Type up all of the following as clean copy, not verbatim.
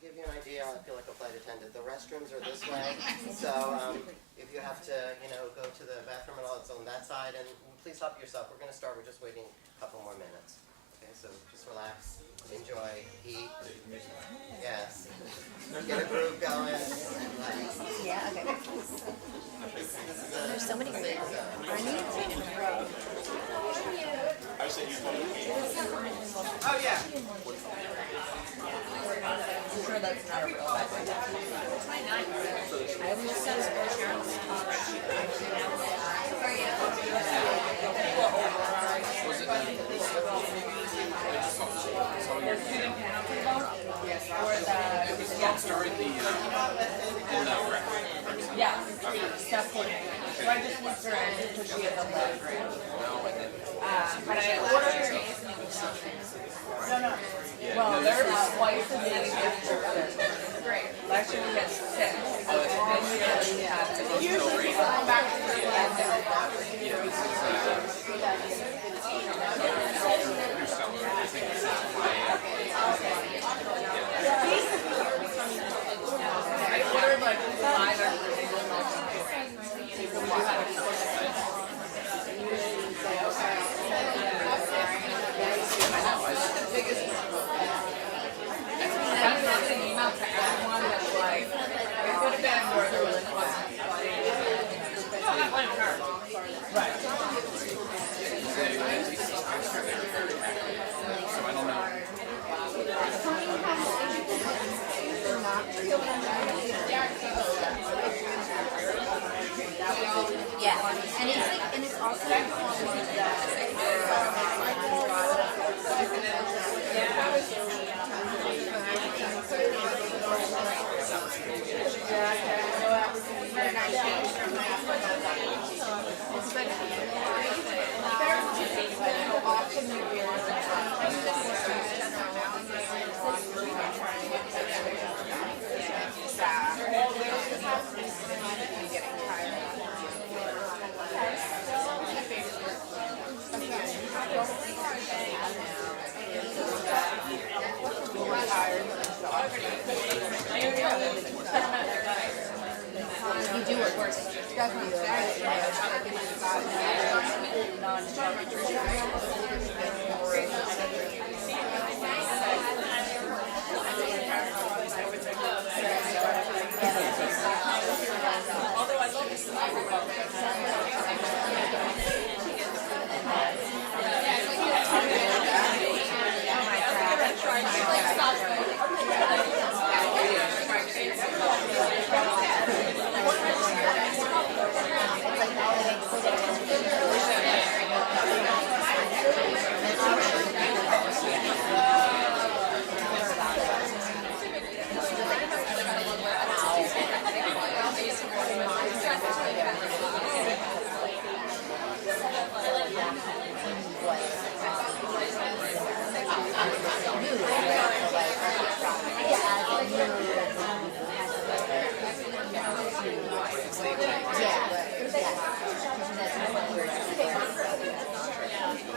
give you an idea, I feel like a flight attendant. The restrooms are this way, so if you have to, go to the bathroom and all, it's on that side. And please help yourself. We're going to start. We're just waiting a couple more minutes. Okay, so just relax, enjoy, eat. Yes. Get a groove going. Yeah. Okay. There's so many things. I need to. Oh yeah. I'm sure that's not a real life. I almost said yeah, stuff for so I just looked her in because she has a left. But I ordered. No. Well, there's twice a day after. Great. Last year we had 6. This year we have usually people come back to I ordered like 5 every day. That's not an email to everyone that's like, it could have been more than one question. No, not one her. Right. So I don't know. Yeah, and it's like, and it's also you do it worse.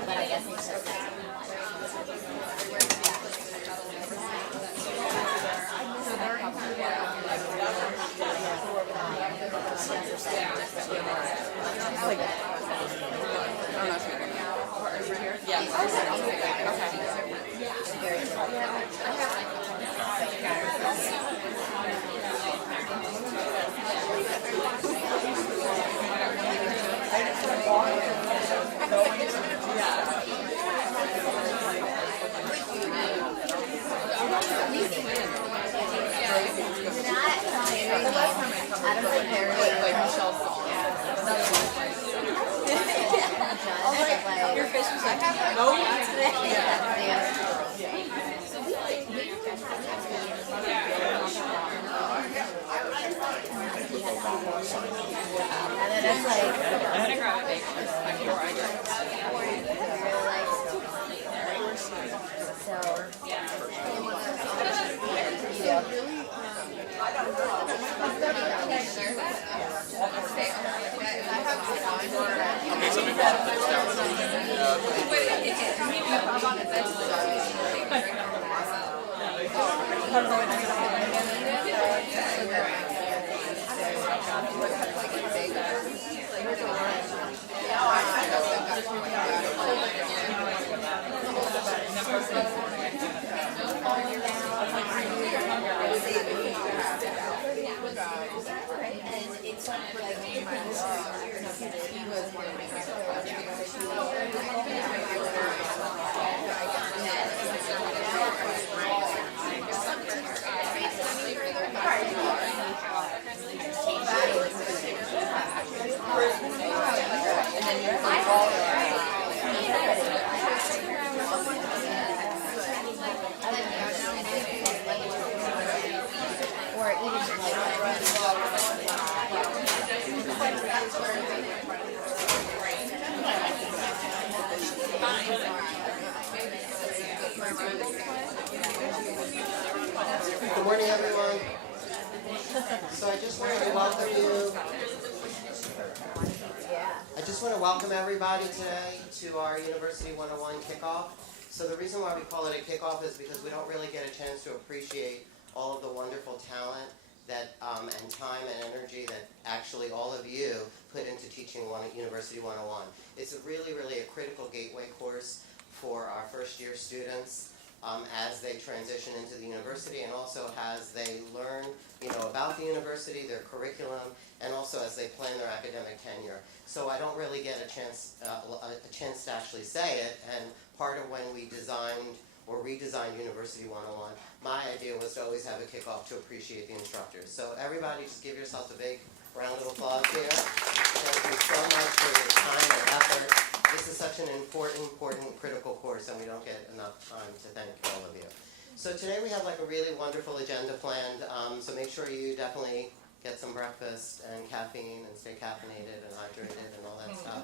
But I guess it's just your fish was like, no, and then it's like, I'm gonna grab a big before I go. So, Okay, so everyone. So I just wanted to welcome you. I just want to welcome everybody today to our University 101 Kickoff. So the reason why we call it a kickoff is because we don't really get a chance to appreciate all of the wonderful talent that and time and energy that actually all of you put into teaching University 101. It's really a critical gateway course for our first year students as they transition into the university, and also as they learn about the university, their curriculum, and also as they plan their academic tenure. So I don't really get a chance to actually say it, and part of when we designed or redesigned University 101, my idea was to always have a kickoff to appreciate the instructors. So everybody just give yourselves a big round of applause here. Thank you so much for your time and effort. This is such an important, critical course, and we don't get enough time to thank all of you. So today we have a really wonderful agenda planned, so make sure you definitely get some breakfast and caffeine and stay caffeinated and hydrated and all that stuff.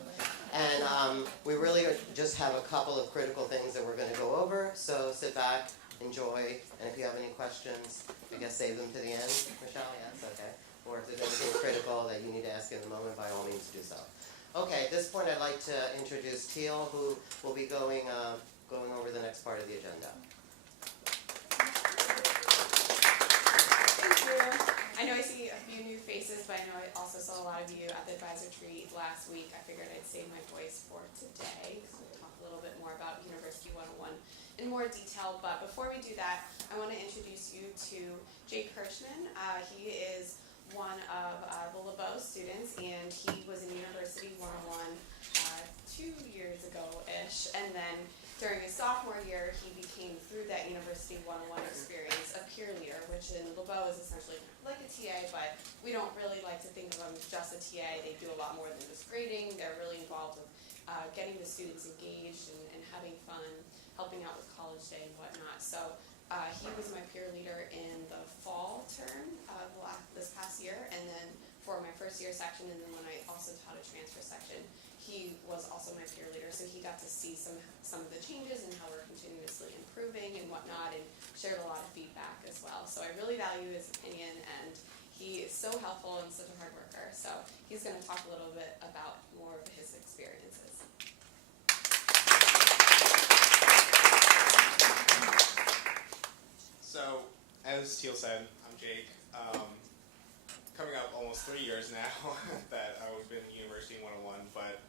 And we really just have a couple of critical things that we're going to go over, so sit back, enjoy, and if you have any questions, I guess save them to the end. Michelle, yes, okay. Or if there's anything critical that you need to ask in the moment, by all means do so. Okay, at this point I'd like to introduce Teal, who will be going over the next part of the agenda. Thank you. I know I see a few new faces, but I know I also saw a lot of you at the advisor retreat last week. I figured I'd save my voice for today, because we'll talk a little bit more about University 101 in more detail. But before we do that, I want to introduce you to Jake Kurtzman. He is one of the LeBeau students, and he was in University 101 2 years ago-ish, and then during his sophomore year, he became, through that University 101 experience, a peer leader, which in LeBeau is essentially like a TA, but we don't really like to think of them as just a TA. They do a lot more than just grading. They're really involved with getting the students engaged and having fun, helping out with college day and whatnot. So he was my peer leader in the fall term of this past year, and then for my first year section, and then when I also taught a transfer section, he was also my peer leader, so he got to see some of the changes and how we're continuously improving and whatnot, and shared a lot of feedback as well. So I really value his opinion, and he is so helpful and such a hard worker. So he's going to talk a little bit about more of his experiences. So, as Teal said, I'm Jake. Coming up almost 3 years now that I've been in University 101, but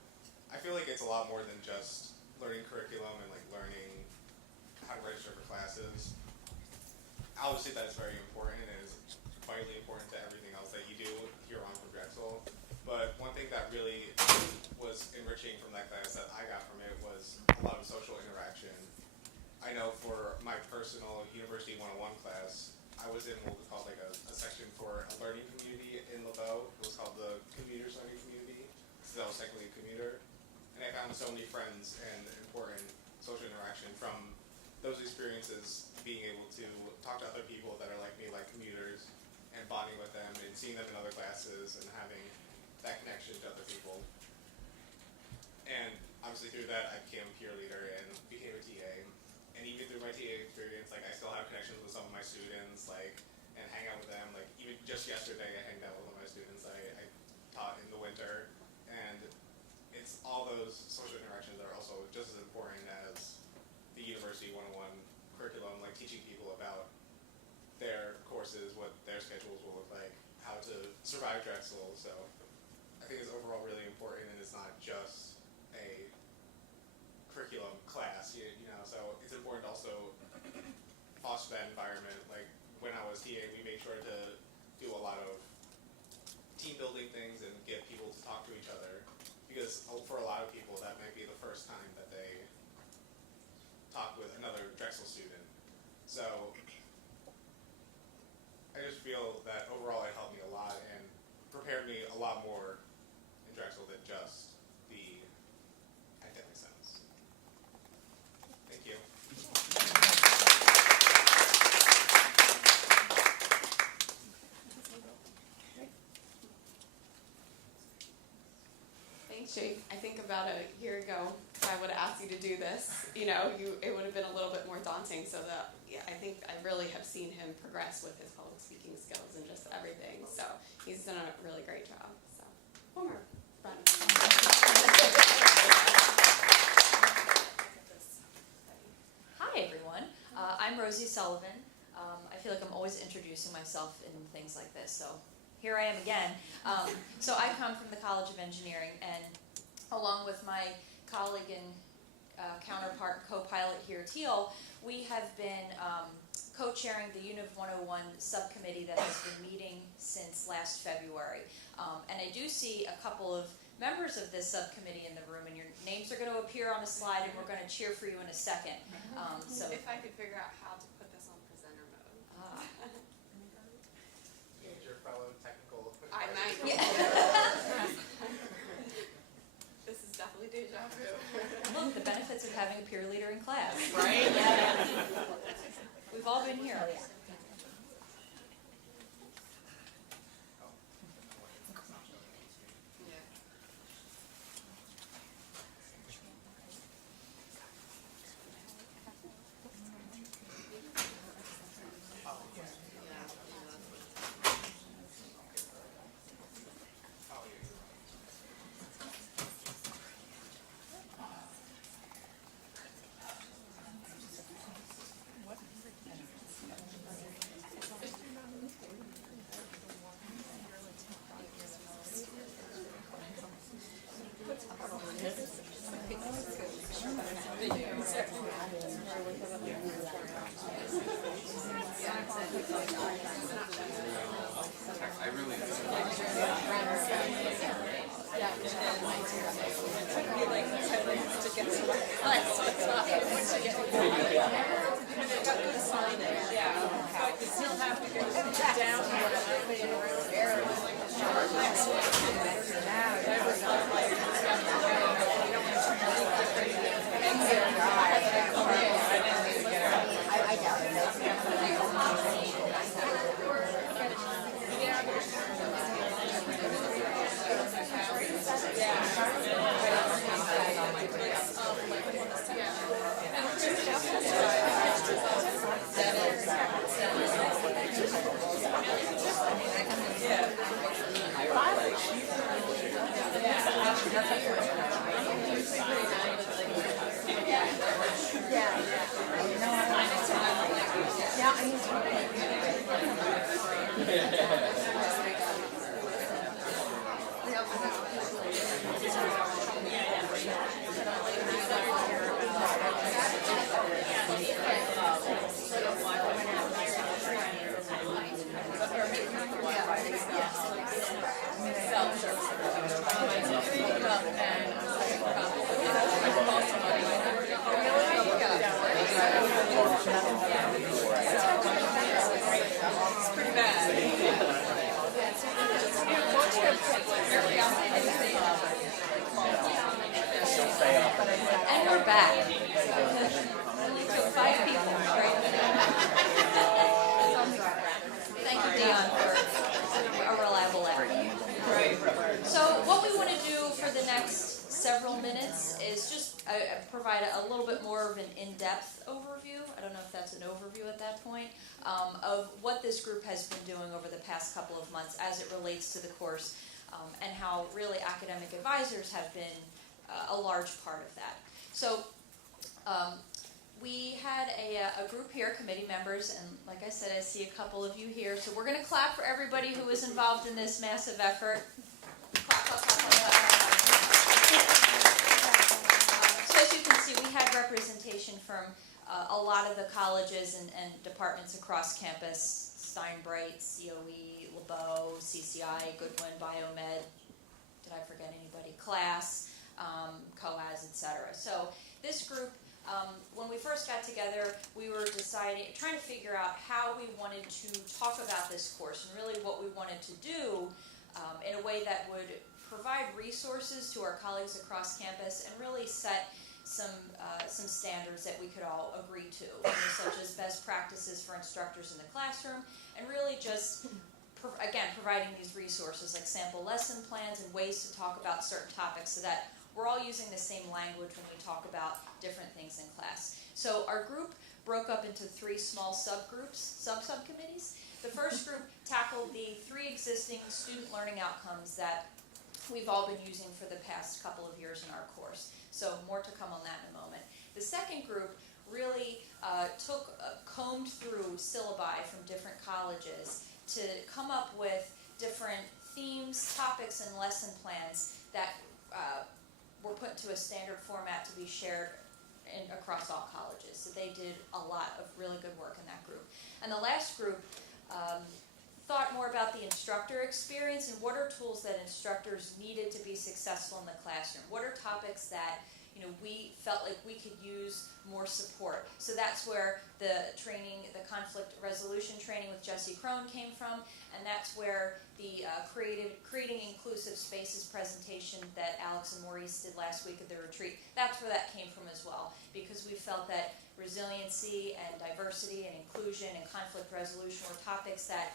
I feel like it's a lot more than just learning curriculum and learning how to register for classes. Obviously that is very important and is vitally important to everything else that you do here on Drexel. But one thing that really was enriching from that class that I got from it was a lot of social interaction. I know for my personal University 101 class, I was in what we call a section for a learning community in LeBeau. It was called the Commuters Learning Community. So that was technically a commuter. And I found so many friends and important social interaction from those experiences, being able to talk to other people that are like me, like commuters, and bonding with them and seeing them in other classes and having that connection to other people. And obviously through that, I became a peer leader and became a TA. And even through my TA experience, I still have connections with some of my students, and hang out with them. Even just yesterday, I hanged out with one of my students I taught in the winter. And it's all those social interactions that are also just as important as the University 101 curriculum, teaching people about their courses, what their schedules will look like, how to survive Drexel. So I think it's overall really important, and it's not just a curriculum class, so it's important to also foster that environment. When I was TA, we made sure to do a lot of team building things and get people to talk to each other, because for a lot of people that might be the first time that they talk with another Drexel student. So I just feel that overall it helped me a lot and prepared me a lot more in Drexel than just the academic sense. Thank you. Thanks, Jake. I think about a year ago, if I would have asked you to do this, it would have been a little bit more daunting. So the yeah, I think I really have seen him progress with his public speaking skills and just everything. So he's done a really great job. So one more round of Hi everyone, I'm Rosie Sullivan. I feel like I'm always introducing myself in things like this, so here I am again. So I come from the College of Engineering, and along with my colleague and counterpart, co-pilot here, Teal, we have been co-chairing the UNIV 101 subcommittee that has been meeting since last February. And I do see a couple of members of this subcommittee in the room, and your names are going to appear on a slide, and we're going to cheer for you in a second. So if I could figure out how to put this on presenter mode. Use your fellow technical. I might. Yeah. This is definitely deja vu. Look, the benefits of having a peer leader in class. Right? We've all been here. And we're back. Only took 5 people, right? Thank you, Dion, for a reliable effort. So what we want to do for the next several minutes is just provide a little bit more of an in-depth overview. I don't know if that's an overview at that point, of what this group has been doing over the past couple of months as it relates to the course, and how really academic advisors have been a large part of that. So we had a group here, committee members, and like I said, I see a couple of you here. So we're going to clap for everybody who was involved in this massive effort. Clap, clap, clap, clap, clap. So as you can see, we had representation from a lot of the colleges and departments across campus: Steinbright, COE, LeBeau, CCI, Goodwin, Biomed. Did I forget anybody? Class. COAS, etc. So this group, when we first got together, we were trying to figure out how we wanted to talk about this course and really what we wanted to do in a way that would provide resources to our colleagues across campus and really set some standards that we could all agree to, such as best practices for instructors in the classroom, and really just providing these resources like sample lesson plans and ways to talk about certain topics so that we're all using the same language when we talk about different things in class. So our group broke up into 3 small subgroups, subcommittees. The first group tackled the 3 existing student learning outcomes that we've all been using for the past couple of years in our course. So more to come on that in a moment. The second group really combed through syllabi from different colleges to come up with different themes, topics, and lesson plans that were put into a standard format to be shared across all colleges. So they did a lot of really good work in that group. And the last group thought more about the instructor experience and what are tools that instructors needed to be successful in the classroom. What are topics that we felt like we could use more support. So that's where the training, the conflict resolution training with Jesse Crone came from, and that's where the creating inclusive spaces presentation that Alex and Maurice did last week at the retreat, that's where that came from as well, because we felt that resiliency and diversity and inclusion and conflict resolution were topics that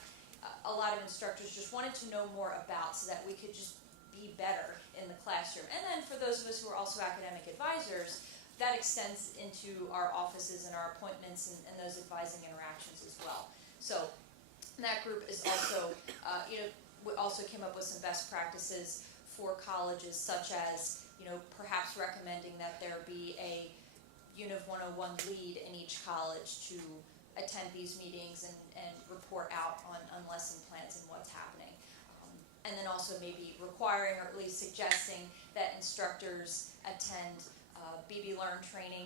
a lot of instructors just wanted to know more about so that we could just be better in the classroom. And then for those of us who are also academic advisors, that extends into our offices and our appointments and those advising interactions as well. So that group is also, we also came up with some best practices for colleges, such as, perhaps recommending that there be a UNIV 101 lead in each college to attend these meetings and report out on lesson plans and what's happening. And then also maybe requiring or at least suggesting that instructors attend BB Learn training,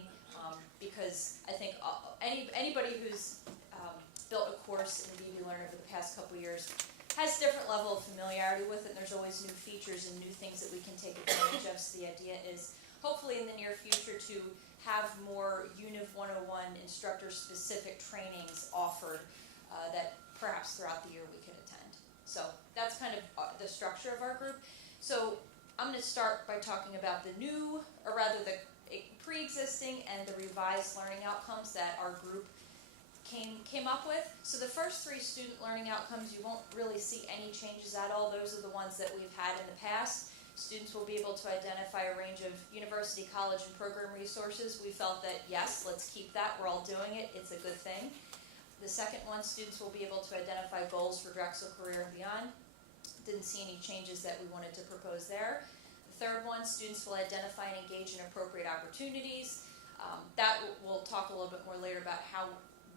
because I think anybody who's built a course in BB Learn over the past couple of years has a different level of familiarity with it, and there's always new features and new things that we can take advantage of. So the idea is hopefully in the near future to have more UNIV 101 instructor-specific trainings offered that perhaps throughout the year we could attend. So that's kind of the structure of our group. So I'm going to start by talking about the new, or rather the pre-existing and the revised learning outcomes that our group came up with. So the first 3 student learning outcomes, you won't really see any changes at all. Those are the ones that we've had in the past. Students will be able to identify a range of university, college, and program resources. We felt that, yes, let's keep that. We're all doing it. It's a good thing. The second one, students will be able to identify goals for Drexel Career and Beyond. Didn't see any changes that we wanted to propose there. The third one, students will identify and engage in appropriate opportunities. That we'll talk a little bit more later about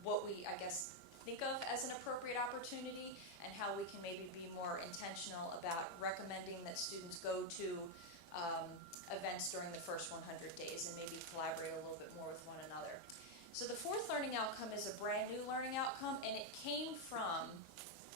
what we, I guess, think of as an appropriate opportunity and how we can maybe be more intentional about recommending that students go to events during the first 100 days and maybe collaborate a little bit more with one another. So the fourth learning outcome is a brand new learning outcome, and it came from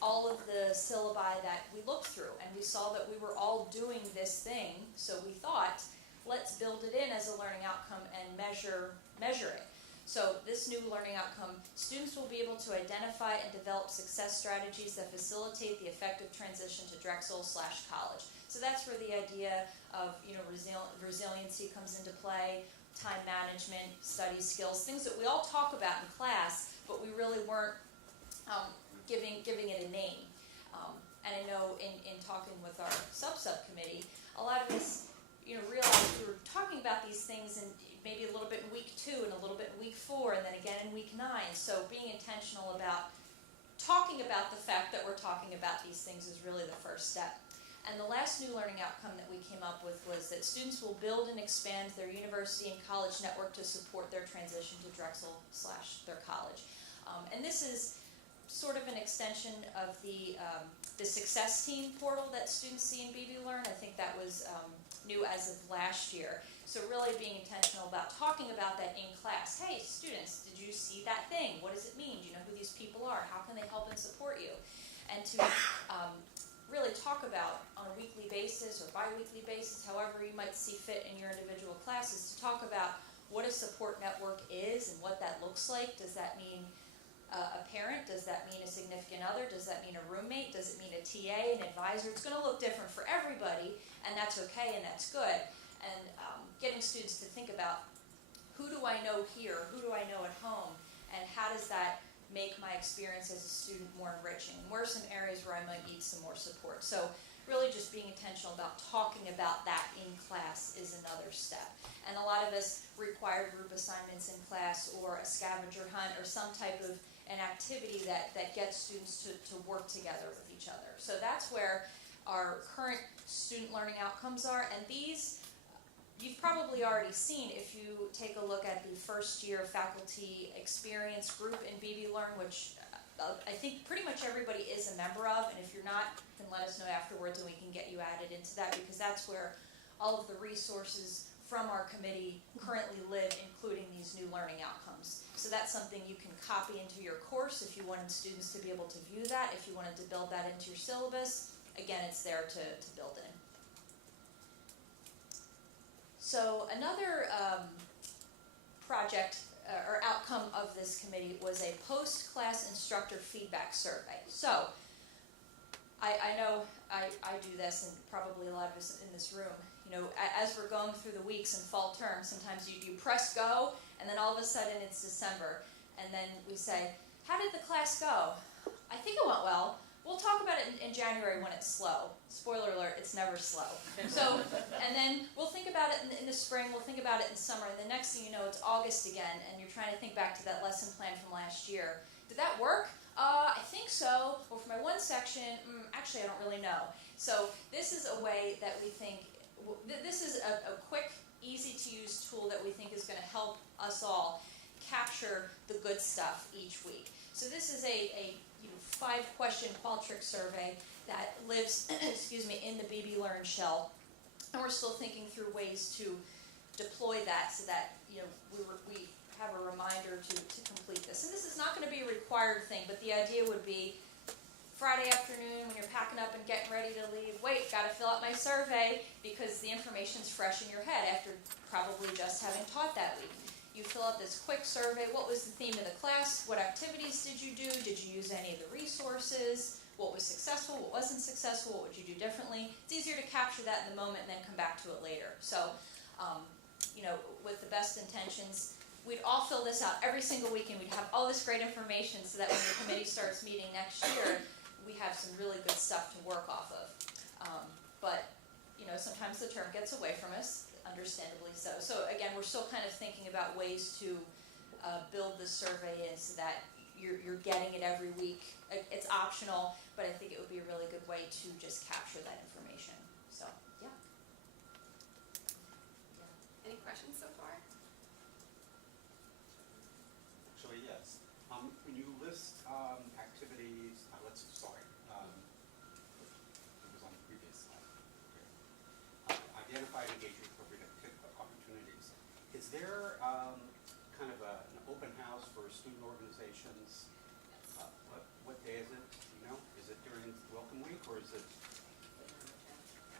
all of the syllabi that we looked through, and we saw that we were all doing this thing, so we thought, let's build it in as a learning outcome and measure it. So this new learning outcome, students will be able to identify and develop success strategies that facilitate the effective transition to Drexel/college. So that's where the idea of resiliency comes into play, time management, study skills, things that we all talk about in class, but we really weren't giving it a name. And I know in talking with our subcommittee, a lot of us realized we were talking about these things and maybe a little bit in week 2 and a little bit in week 4 and then again in week 9. So being intentional about talking about the fact that we're talking about these things is really the first step. And the last new learning outcome that we came up with was that students will build and expand their university and college network to support their transition to Drexel/their college. And this is sort of an extension of the success team portal that students see in BB Learn. I think that was new as of last year. So really being intentional about talking about that in class. Hey, students, did you see that thing? What does it mean? Do you know who these people are? How can they help and support you? And to really talk about on a weekly basis or bi-weekly basis, however you might see fit in your individual classes, to talk about what a support network is and what that looks like. Does that mean a parent? Does that mean a significant other? Does that mean a roommate? Does it mean a TA, an advisor? It's going to look different for everybody, and that's okay and that's good. And getting students to think about, who do I know here? Who do I know at home? And how does that make my experience as a student more enriching? Where are some areas where I might need some more support? So really just being intentional about talking about that in class is another step. And a lot of us require group assignments in class or a scavenger hunt or some type of an activity that gets students to work together with each other. So that's where our current student learning outcomes are, and these you've probably already seen if you take a look at the first year faculty experience group in BB Learn, which I think pretty much everybody is a member of, and if you're not, you can let us know afterwards and we can get you added into that, because that's where all of the resources from our committee currently live, including these new learning outcomes. So that's something you can copy into your course if you wanted students to be able to view that, if you wanted to build that into your syllabus. Again, it's there to build in. So another project or outcome of this committee was a post-class instructor feedback survey. So I know I do this, and probably a lot of us in this room, you know, as we're going through the weeks and fall term, sometimes you press go, and then all of a sudden it's December, and then we say, how did the class go? I think it went well. We'll talk about it in January when it's slow. Spoiler alert, it's never slow. So, and then we'll think about it in the spring, we'll think about it in summer, and the next thing you know, it's August again, and you're trying to think back to that lesson plan from last year. Did that work? I think so. Or for my one section, actually I don't really know. So this is a way that we think, this is a quick, easy to use tool that we think is going to help us all capture the good stuff each week. So this is a 5-question Qualtrics survey that lives in the BB Learn shell, and we're still thinking through ways to deploy that so that we have a reminder to complete this. And this is not going to be a required thing, but the idea would be Friday afternoon when you're packing up and getting ready to leave, wait, got to fill out my survey, because the information's fresh in your head after probably just having taught that week. You fill out this quick survey. What was the theme of the class? What activities did you do? Did you use any of the resources? What was successful? What wasn't successful? What would you do differently? It's easier to capture that in the moment and then come back to it later. So, with the best intentions, we'd all fill this out every single week, and we'd have all this great information so that when the committee starts meeting next year, we have some really good stuff to work off of. But sometimes the term gets away from us, understandably so. So again, we're still kind of thinking about ways to build the survey in so that you're getting it every week. It's optional, but I think it would be a really good way to just capture that information. So, yeah. Any questions so far? Actually, yes. When you list activities, let's start. It was on the previous slide. Okay. Identify engagement appropriate opportunities. Is there kind of an open house for student organizations? What day is it? Do you know? Is it during Welcome Week, or is it?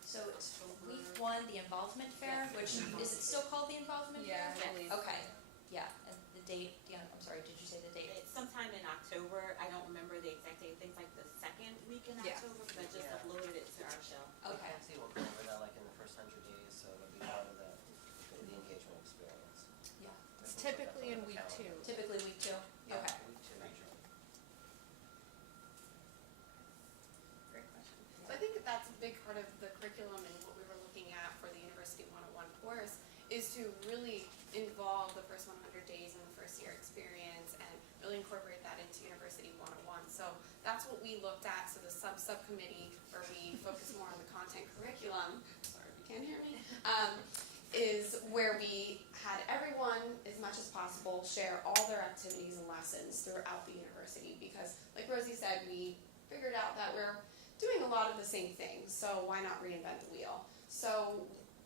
So it's for week 1, the involvement fair, which is it still called the involvement fair? I believe. Okay. Yeah. And the date, I'm sorry, did you say the date? It's sometime in October. I don't remember the exact date. Things like the second week in Yeah. October, because I just uploaded it to our shell. Okay. Nancy will cover that like in the first 100 days, so it'll be part of the engagement experience. Yeah. It's typically in week 2. Typically week 2? Okay. Week 2 usually. Great question. So I think that's a big part of the curriculum and what we were looking at for the University 101 course is to really involve the first 100 days in the first year experience and really incorporate that into University 101. So that's what we looked at. So the subcommittee where we focus more on the content curriculum, sorry if you can't hear me, is where we had everyone, as much as possible, share all their activities and lessons throughout the university, because like Rosie said, we figured out that we're doing a lot of the same things, so why not reinvent the wheel? So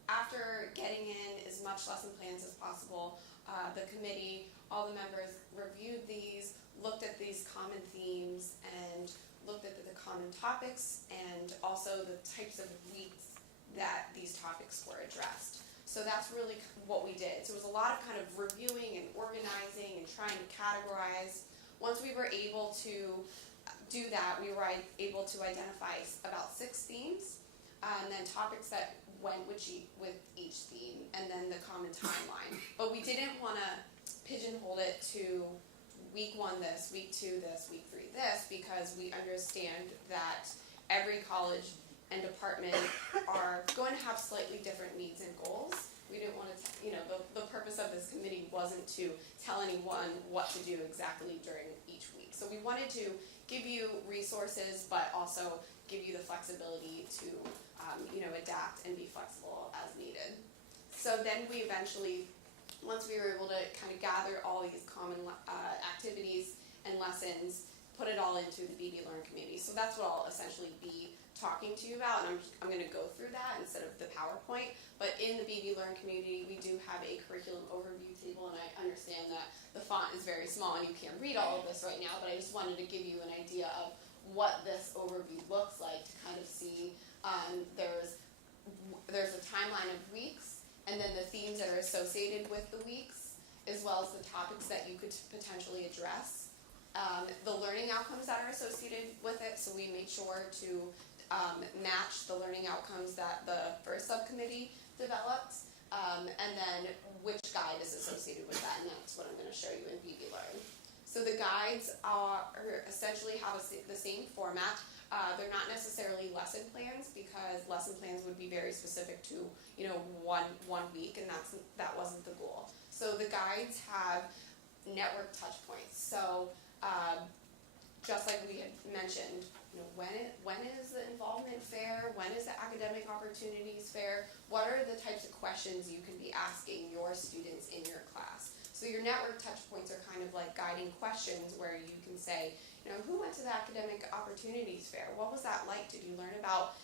after getting in as much lesson plans as possible, the committee, all the members reviewed these, looked at these common themes, and looked at the common topics, and also the types of weeks that these topics were addressed. So that's really what we did. So it was a lot of kind of reviewing and organizing and trying to categorize. Once we were able to do that, we were able to identify about 6 themes, and then topics that went with each theme, and then the common timeline. But we didn't want to pigeonhole it to week 1 this, week 2 this, week 3 this, because we understand that every college and department are going to have slightly different needs and goals. We didn't want to, the purpose of this committee wasn't to tell anyone what to do exactly during each week. So we wanted to give you resources, but also give you the flexibility to, adapt and be flexible as needed. So then we eventually, once we were able to kind of gather all these common activities and lessons, put it all into the BB Learn community. So that's what I'll essentially be talking to you about, and I'm going to go through that instead of the PowerPoint. But in the BB Learn community, we do have a curriculum overview table, and I understand that the font is very small and you can't read all of this right now, but I just wanted to give you an idea of what this overview looks like to kind of see. There's a timeline of weeks, and then the themes that are associated with the weeks, as well as the topics that you could potentially address. The learning outcomes that are associated with it, so we made sure to match the learning outcomes that the first subcommittee developed, and then which guide is associated with that, and that's what I'm going to show you in BB Learn. So the guides are essentially have the same format. They're not necessarily lesson plans, because lesson plans would be very specific to one week, and that wasn't the goal. So the guides have network touch points. So just like we had mentioned, when is the involvement fair? When is the academic opportunities fair? What are the types of questions you can be asking your students in your class? So your network touch points are kind of like guiding questions where you can say, who went to the academic opportunities fair? What was that like? Did you learn about,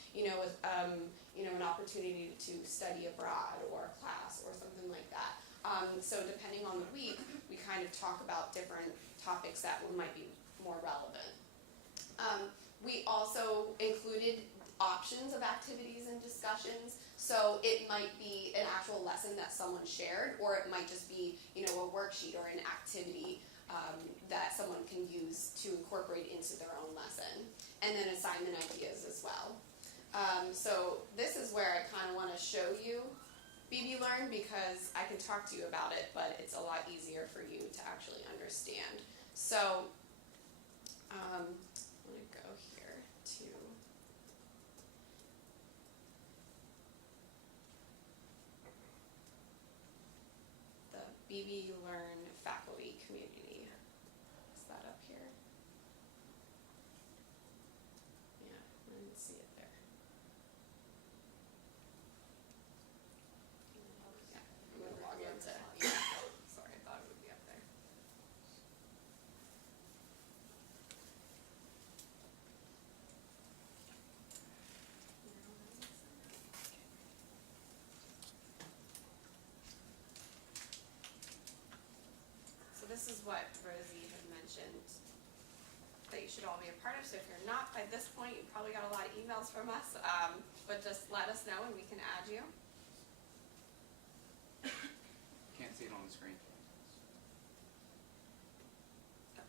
an opportunity to study abroad or a class or something like that? So depending on the week, we kind of talk about different topics that might be more relevant. We also included options of activities and discussions. So it might be an actual lesson that someone shared, or it might just be, a worksheet or an activity that someone can use to incorporate into their own lesson. And then assignment ideas as well. So this is where I kind of want to show you BB Learn, because I can talk to you about it, but it's a lot easier for you to actually understand. So I'm going to go here to the BB Learn faculty community. Is that up here? Yeah, I didn't see it there. Yeah, I'm going to log into. Sorry, I thought it would be up there. So this is what Rosie had mentioned that you should all be a part of. So if you're not by this point, you probably got a lot of emails from us, but just let us know and we can add you. Can't see it on the screen. Okay.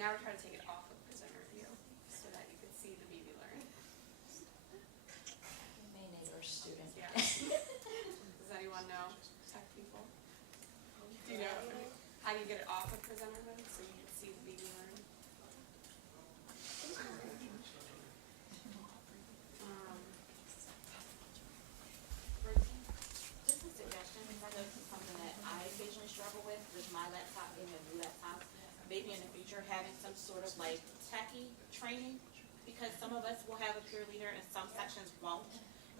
Now we're trying to take it off of presenter view so that you can see the BB Learn. My neighbor's student. Yeah. Does anyone know? Tech people? Do you know how do you get it off of presenter mode so you can see the BB Learn? Just a suggestion, because I know this is something that I occasionally struggle with my laptop being a new laptop. Maybe in the future having some sort of like techie training, because some of us will have a peer leader and some sections won't.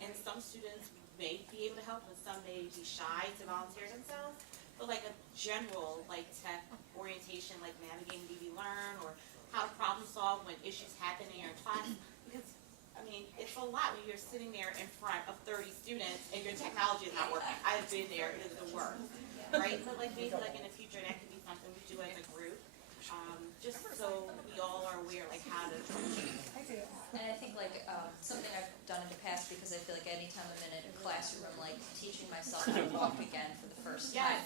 And some students may be able to help and some may be shy to volunteer themselves. But like a general like tech orientation, like navigating BB Learn or how to problem solve when issues happen in your class. Because I mean, it's a lot when you're sitting there in front of 30 students and your technology is not working. I've been there, it is the worst. Right? But like maybe like in the future that could be something we do as a group. Just so we all are aware, like how to. And I think like something I've done in the past, because I feel like anytime I'm in a classroom, I'm like teaching myself how to walk again for the first first time.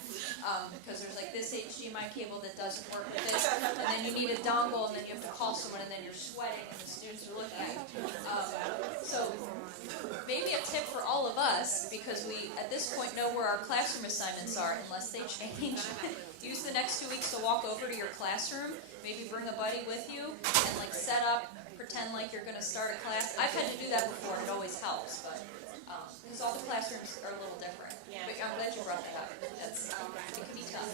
Because there's like this HDMI cable that doesn't work with this, and then you need a dongle, and then you have to call someone, and then you're sweating, and the students are looking at you. So maybe a tip for all of us, because we at this point know where our classroom assignments are, unless they change. Use the next 2 weeks to walk over to your classroom, maybe bring a buddy with you, and like set up, pretend like you're going to start a class. I've had to do that before, it always helps, but because all the classrooms are a little different. Yeah. But I'm glad you brought that up. That's, it can be tough.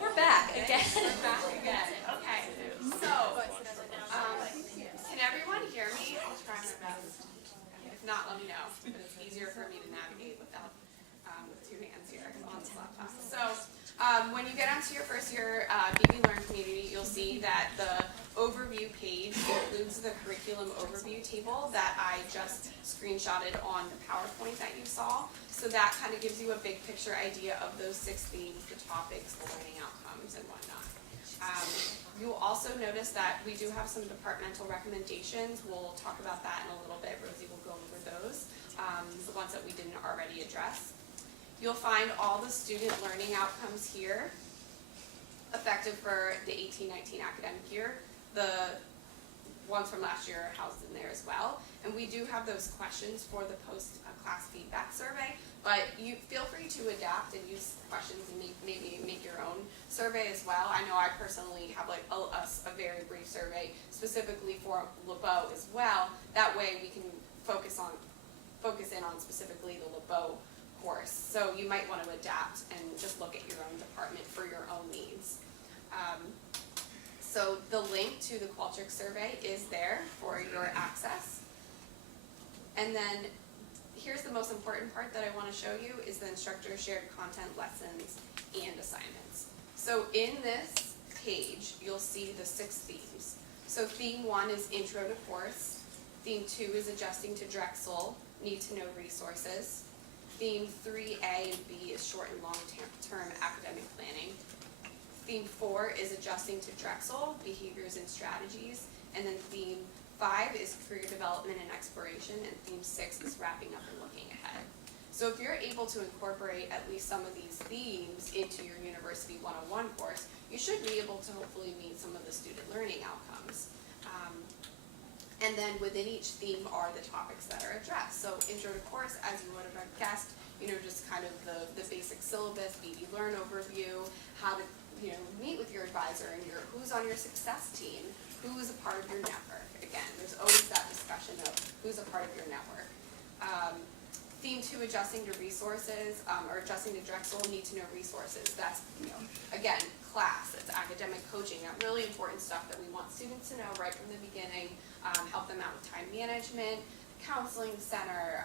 We're back again. We're back again. Okay. So, can everyone hear me? I'll try my best. If not, let me know. But it's easier for me to navigate without with two hands here on this laptop. So, when you get onto your first year BB Learn community, you'll see that the overview page includes the curriculum overview table that I just screenshotted on the PowerPoint that you saw. So that kind of gives you a big picture idea of those 6 themes, the topics, the learning outcomes, and whatnot. You will also notice that we do have some departmental recommendations. We'll talk about that in a little bit. Rosie will go over those, the ones that we didn't already address. You'll find all the student learning outcomes here, effective for the 18-19 academic year. The ones from last year are housed in there as well. And we do have those questions for the post-class feedback survey, but you feel free to adapt and use questions and maybe make your own survey as well. I know I personally have like a very brief survey specifically for LeBeau as well. That way we can focus in on specifically the LeBeau course. So you might want to adapt and just look at your own department for your own needs. So the link to the Qualtrics survey is there for your access. And then here's the most important part that I want to show you is the instructor shared content lessons and assignments. So in this page, you'll see the 6 themes. So theme 1 is intro to course. Theme 2 is adjusting to Drexel, need to know resources. Theme 3A and B is short and long-term academic planning. Theme 4 is adjusting to Drexel, behaviors and strategies. And then theme 5 is career development and exploration. And theme 6 is wrapping up and looking ahead. So if you're able to incorporate at least some of these themes into your University 101 course, you should be able to hopefully meet some of the student learning outcomes. And then within each theme are the topics that are addressed. So intro to course, as you would have guessed, just kind of the basic syllabus, BB Learn overview, how to, meet with your advisor and who's on your success team, who is a part of your network. Again, there's always that discussion of who's a part of your network. Theme 2, adjusting to resources, or adjusting to Drexel, need to know resources. That's, again, class, it's academic coaching, that really important stuff that we want students to know right from the beginning, help them out with time management, counseling center,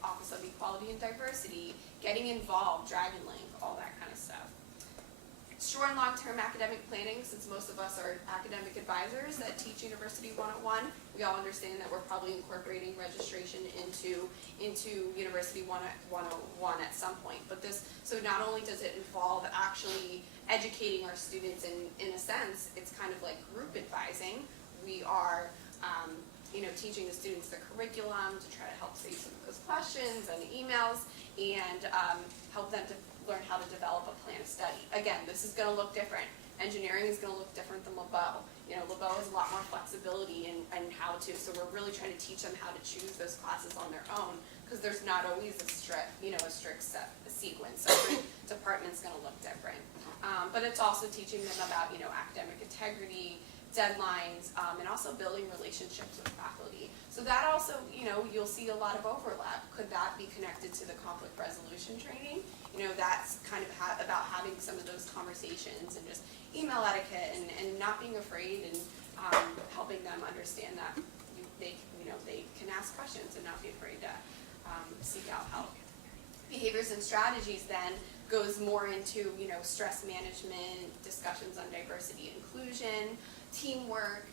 Office of Equality and Diversity, getting involved, Dragon Link, all that kind of stuff. Short and long-term academic planning, since most of us are academic advisors that teach University 101, we all understand that we're probably incorporating registration into University 101 at some point. But so not only does it involve actually educating our students in a sense, it's kind of like group advising. We are teaching the students the curriculum to try to help save some of those questions and emails and help them to learn how to develop a plan of study. Again, this is going to look different. Engineering is going to look different than LeBeau. LeBeau has a lot more flexibility in how to, so we're really trying to teach them how to choose those classes on their own because there's not always a strict set sequence. So every department's going to look different. But it's also teaching them about, academic integrity, deadlines, and also building relationships with faculty. So that also, you'll see a lot of overlap. Could that be connected to the conflict resolution training? That's kind of about having some of those conversations and just email etiquette and not being afraid and helping them understand that they can ask questions and not be afraid to seek out help. Behaviors and strategies then goes more into, stress management, discussions on diversity and inclusion, teamwork.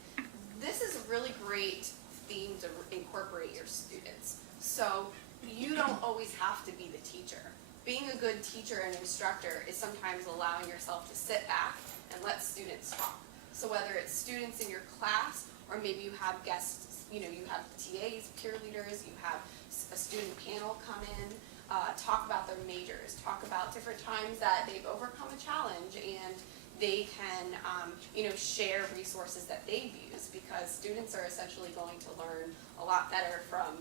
This is a really great theme to incorporate your students. So you don't always have to be the teacher. Being a good teacher and instructor is sometimes allowing yourself to sit back and let students talk. So whether it's students in your class, or maybe you have guests, you have TAs, peer leaders, you have a student panel come in, talk about their majors, talk about different times that they've overcome a challenge, and they can, share resources that they've used, because students are essentially going to learn a lot better from,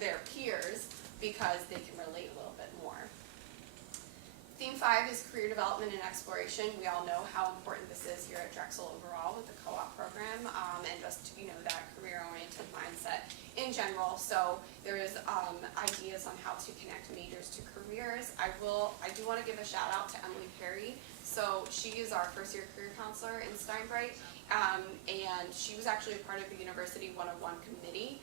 their peers, because they can relate a little bit more. Theme 5 is career development and exploration. We all know how important this is here at Drexel overall with the co-op program, and just, that career-oriented mindset in general. So there is ideas on how to connect majors to careers. I do want to give a shout out to Emily Perry. So she is our first-year career counselor in Steinbright, and she was actually a part of the University 101 committee,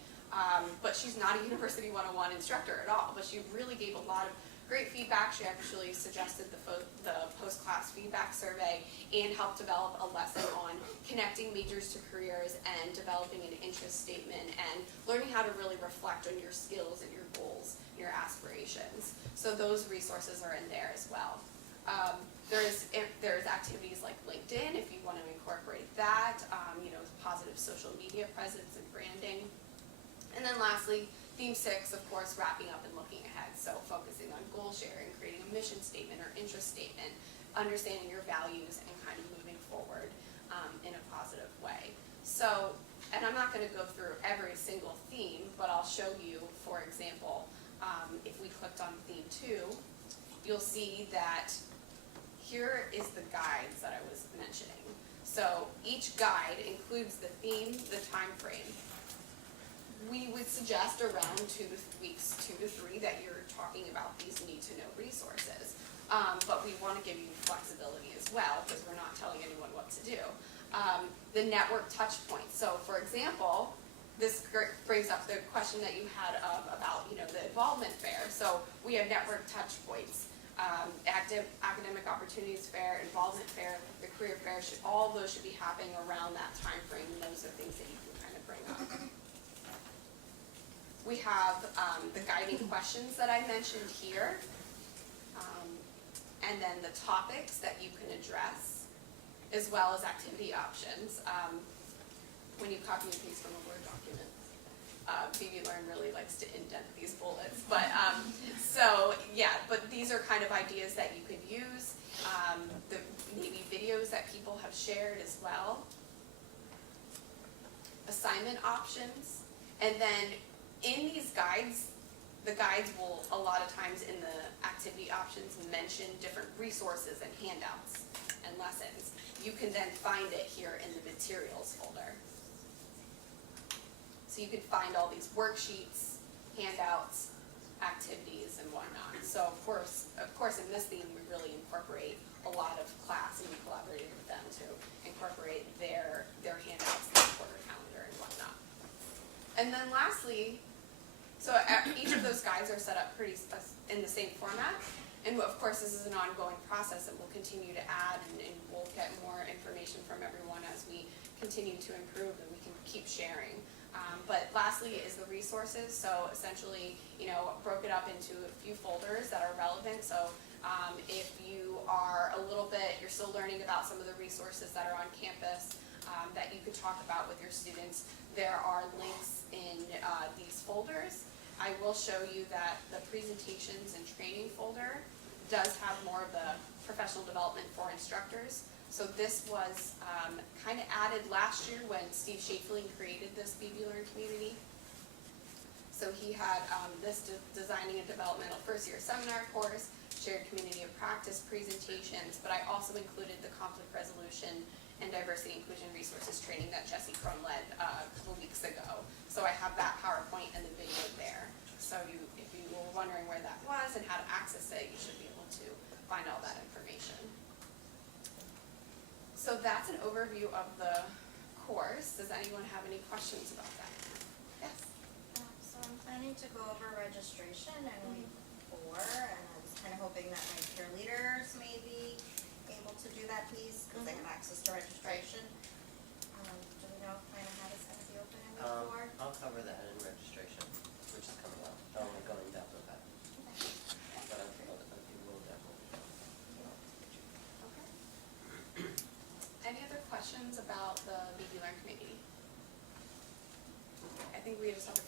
but she's not a University 101 instructor at all, but she really gave a lot of great feedback. She actually suggested the post-class feedback survey and helped develop a lesson on connecting majors to careers and developing an interest statement and learning how to really reflect on your skills and your goals, your aspirations. So those resources are in there as well. There's activities like LinkedIn if you want to incorporate that, positive social media presence and branding. And then lastly, Theme 6, of course, wrapping up and looking ahead. So focusing on goal sharing, creating a mission statement or interest statement, understanding your values, and kind of moving forward in a positive way. So, and I'm not going to go through every single theme, but I'll show you, for example, if we clicked on Theme 2, you'll see that here is the guides that I was mentioning. So each guide includes the theme, the time frame. We would suggest around weeks 2 to 3 that you're talking about these need-to-know resources. But we want to give you flexibility as well, because we're not telling anyone what to do. The network touch points. So for example, this brings up the question that you had about the involvement fair. So we have network touch points. Academic opportunities fair, involvement fair, the career fair, all those should be happening around that time frame, and those are things that you can kind of bring up. We have the guiding questions that I mentioned here, and then the topics that you can address, as well as activity options. When you copy and paste from a Word document, BB Learn really likes to indent these bullets, but but these are kind of ideas that you could use. Maybe videos that people have shared as well. Assignment options, and then in these guides, the guides will a lot of times in the activity options mention different resources and handouts and lessons. You can then find it here in the materials folder. So you can find all these worksheets, handouts, activities, and whatnot. So of course, in this theme, we really incorporate a lot of class, and we collaborated with them to incorporate their handouts, their quarter calendar, and whatnot. And then lastly, so each of those guides are set up pretty in the same format. And of course, this is an ongoing process, and we'll continue to add, and we'll get more information from everyone as we continue to improve, and we can keep sharing. But lastly is the resources. So essentially, broke it up into a few folders that are relevant. So if you are you're still learning about some of the resources that are on campus that you could talk about with your students, there are links in these folders. I will show you that the presentations and training folder does have more of the professional development for instructors. So this was kind of added last year when Steve Schaefling created this BB Learn community. So he had this designing a developmental first-year seminar course, shared community of practice presentations, but I also included the conflict resolution and diversity inclusion resources training that Jesse Crone led a couple weeks ago. So I have that PowerPoint and the video there. So if you were wondering where that was and how to access it, you should be able to find all that information. So that's an overview of the course. Does anyone have any questions about that? Yes? So I'm planning to go over registration in week 4, and I was kind of hoping that my peer leaders may be able to do that piece, because they have access to registration. Do we know if Plan Ahead is going to be open in week 4? I'll cover that in registration, which is coming up. I don't want to go in depth with that. But I will definitely. Okay. Any other questions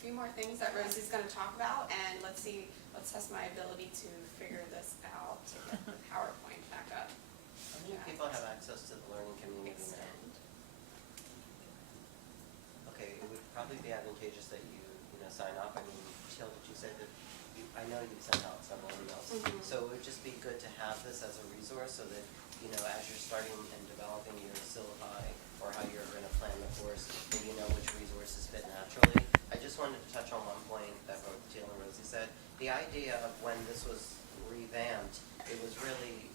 few more things that Rosie's going to talk about, and let's test my ability to figure this out to get the PowerPoint back up. How many people have access to the learning community now? Extend. Okay, it would probably be advantageous that you sign up. I mean, Teal, did you say that I know you've sent out several emails. Mhm. So it would just be good to have this as a resource so that, as you're starting and developing your syllabi or how you're going to plan the course, that you know which resources fit naturally. I just wanted to touch on one point that both Teal and Rosie said. The idea of when this was revamped, it was really,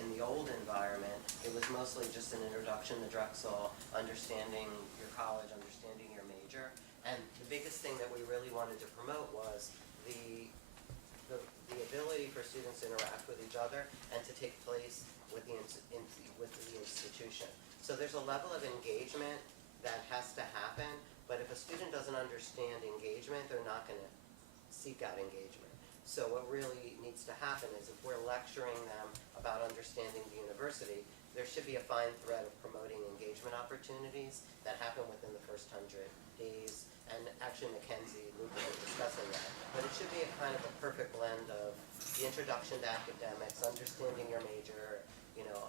in the old environment, it was mostly just an introduction to Drexel, understanding your college, understanding your major. And the biggest thing that we really wanted to promote was the ability for students to interact with each other and to take place with the institution. So there's a level of engagement that has to happen, but if a student doesn't understand engagement, they're not going to seek out engagement. So what really needs to happen is if we're lecturing them about understanding the university, there should be a fine thread of promoting engagement opportunities that happen within the first 100 days. And actually Mackenzie, Luke were discussing that. But it should be a kind of a perfect blend of the introduction to academics, understanding your major,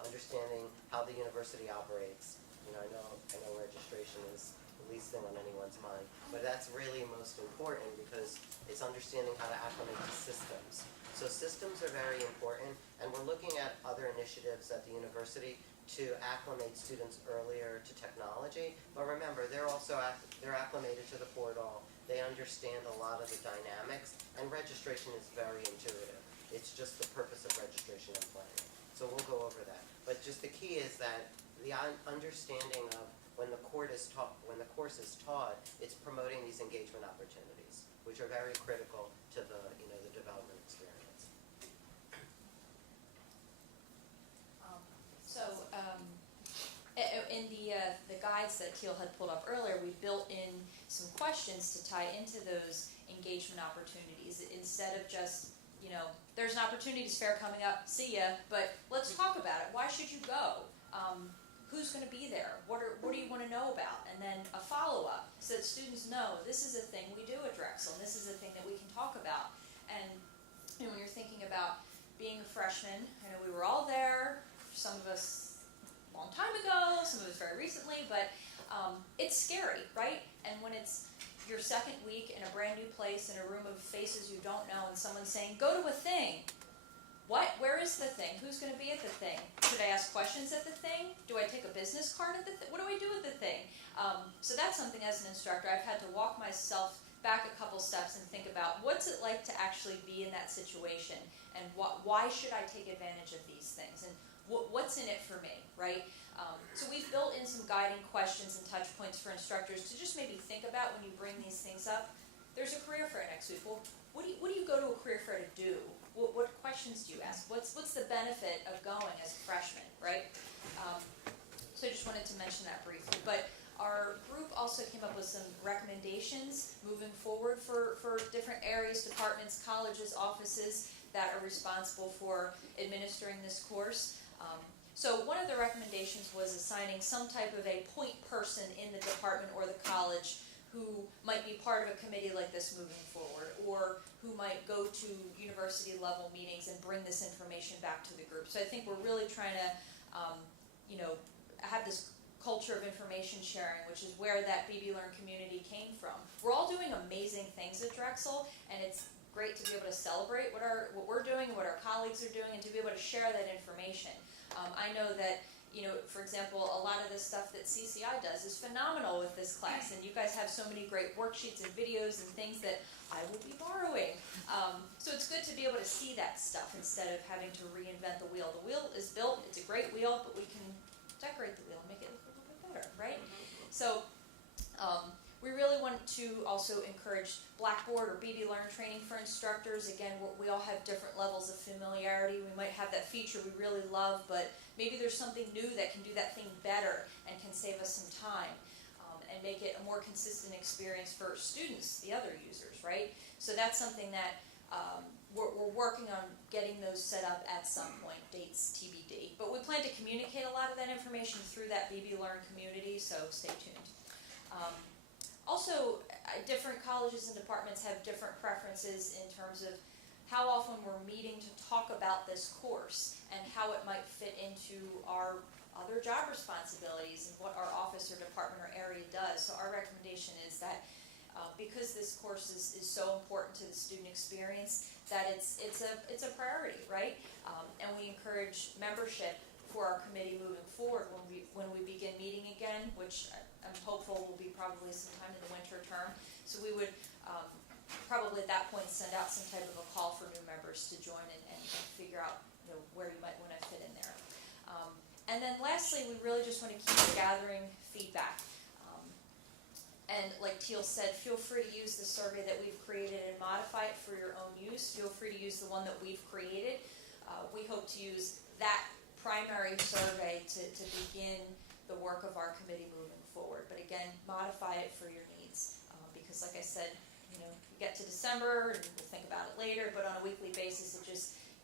understanding how the university operates. I know registration is the least thing on anyone's mind, but that's really most important because it's understanding how to acclimate to systems. So systems are very important, and we're looking at other initiatives at the university to acclimate students earlier to technology. But remember, they're acclimated to the portal. They understand a lot of the dynamics, and registration is very intuitive. It's just the purpose of registration and planning. So we'll go over that. But just the key is that the understanding of when the course is taught, it's promoting these engagement opportunities, which are very critical to the development experience. In the guides that Teal had pulled up earlier, we built in some questions to tie into those engagement opportunities instead of just, there's an opportunities fair coming up, see ya, but let's talk about it. Why should you go? Who's going to be there? What do you want to know about? And then a follow-up so that students know this is a thing we do at Drexel, and this is a thing that we can talk about. And when you're thinking about being a freshman, I know we were all there, some of us a long time ago, some of us very recently, but it's scary, right? And when it's your second week in a brand new place in a room of faces you don't know and someone's saying, go to a thing. What? Where is the thing? Who's going to be at the thing? Should I ask questions at the thing? Do I take a business card at the thing? What do I do at the thing? So that's something as an instructor I've had to walk myself back a couple steps and think about what's it like to actually be in that situation and why should I take advantage of these things and what's in it for me, right? So we've built in some guiding questions and touch points for instructors to just maybe think about when you bring these things up. There's a career fair next week. Well, what do you go to a career fair to do? What questions do you ask? What's the benefit of going as a freshman, right? So I just wanted to mention that briefly. But our group also came up with some recommendations moving forward for different areas, departments, colleges, offices that are responsible for administering this course. So one of the recommendations was assigning some type of a point person in the department or the college who might be part of a committee like this moving forward, or who might go to university level meetings and bring this information back to the group. So I think we're really trying to, have this culture of information sharing, which is where that BB Learn community came from. We're all doing amazing things at Drexel, and it's great to be able to celebrate what we're doing and what our colleagues are doing, and to be able to share that information. I know that, for example, a lot of the stuff that CCI does is phenomenal with this class, and you guys have so many great worksheets and videos and things that I will be borrowing. So it's good to be able to see that stuff instead of having to reinvent the wheel. The wheel is built, it's a great wheel, but we can decorate the wheel and make it look a little bit better, right? So we really want to also encourage Blackboard or BB Learn training for instructors. Again, we all have different levels of familiarity. We might have that feature we really love, but maybe there's something new that can do that thing better and can save us some time and make it a more consistent experience for students, the other users, right? So that's something that we're working on getting those set up at some point, dates TBD. But we plan to communicate a lot of that information through that BB Learn community, so stay tuned. Also, different colleges and departments have different preferences in terms of how often we're meeting to talk about this course and how it might fit into our other job responsibilities and what our office or department or area does. So our recommendation is that because this course is so important to the student experience, that it's a priority, right? And we encourage membership for our committee moving forward when we begin meeting again, which I'm hopeful will be probably sometime in the winter term. So we would probably at that point send out some type of a call for new members to join and figure out where you might want to fit in there. And then lastly, we really just want to keep gathering feedback. And like Teal said, feel free to use the survey that we've created and modify it for your own use. Feel free to use the one that we've created. We hope to use that primary survey to begin the work of our committee moving forward. But again, modify it for your needs. Because like I said, you get to December and we'll think about it later, but on a weekly basis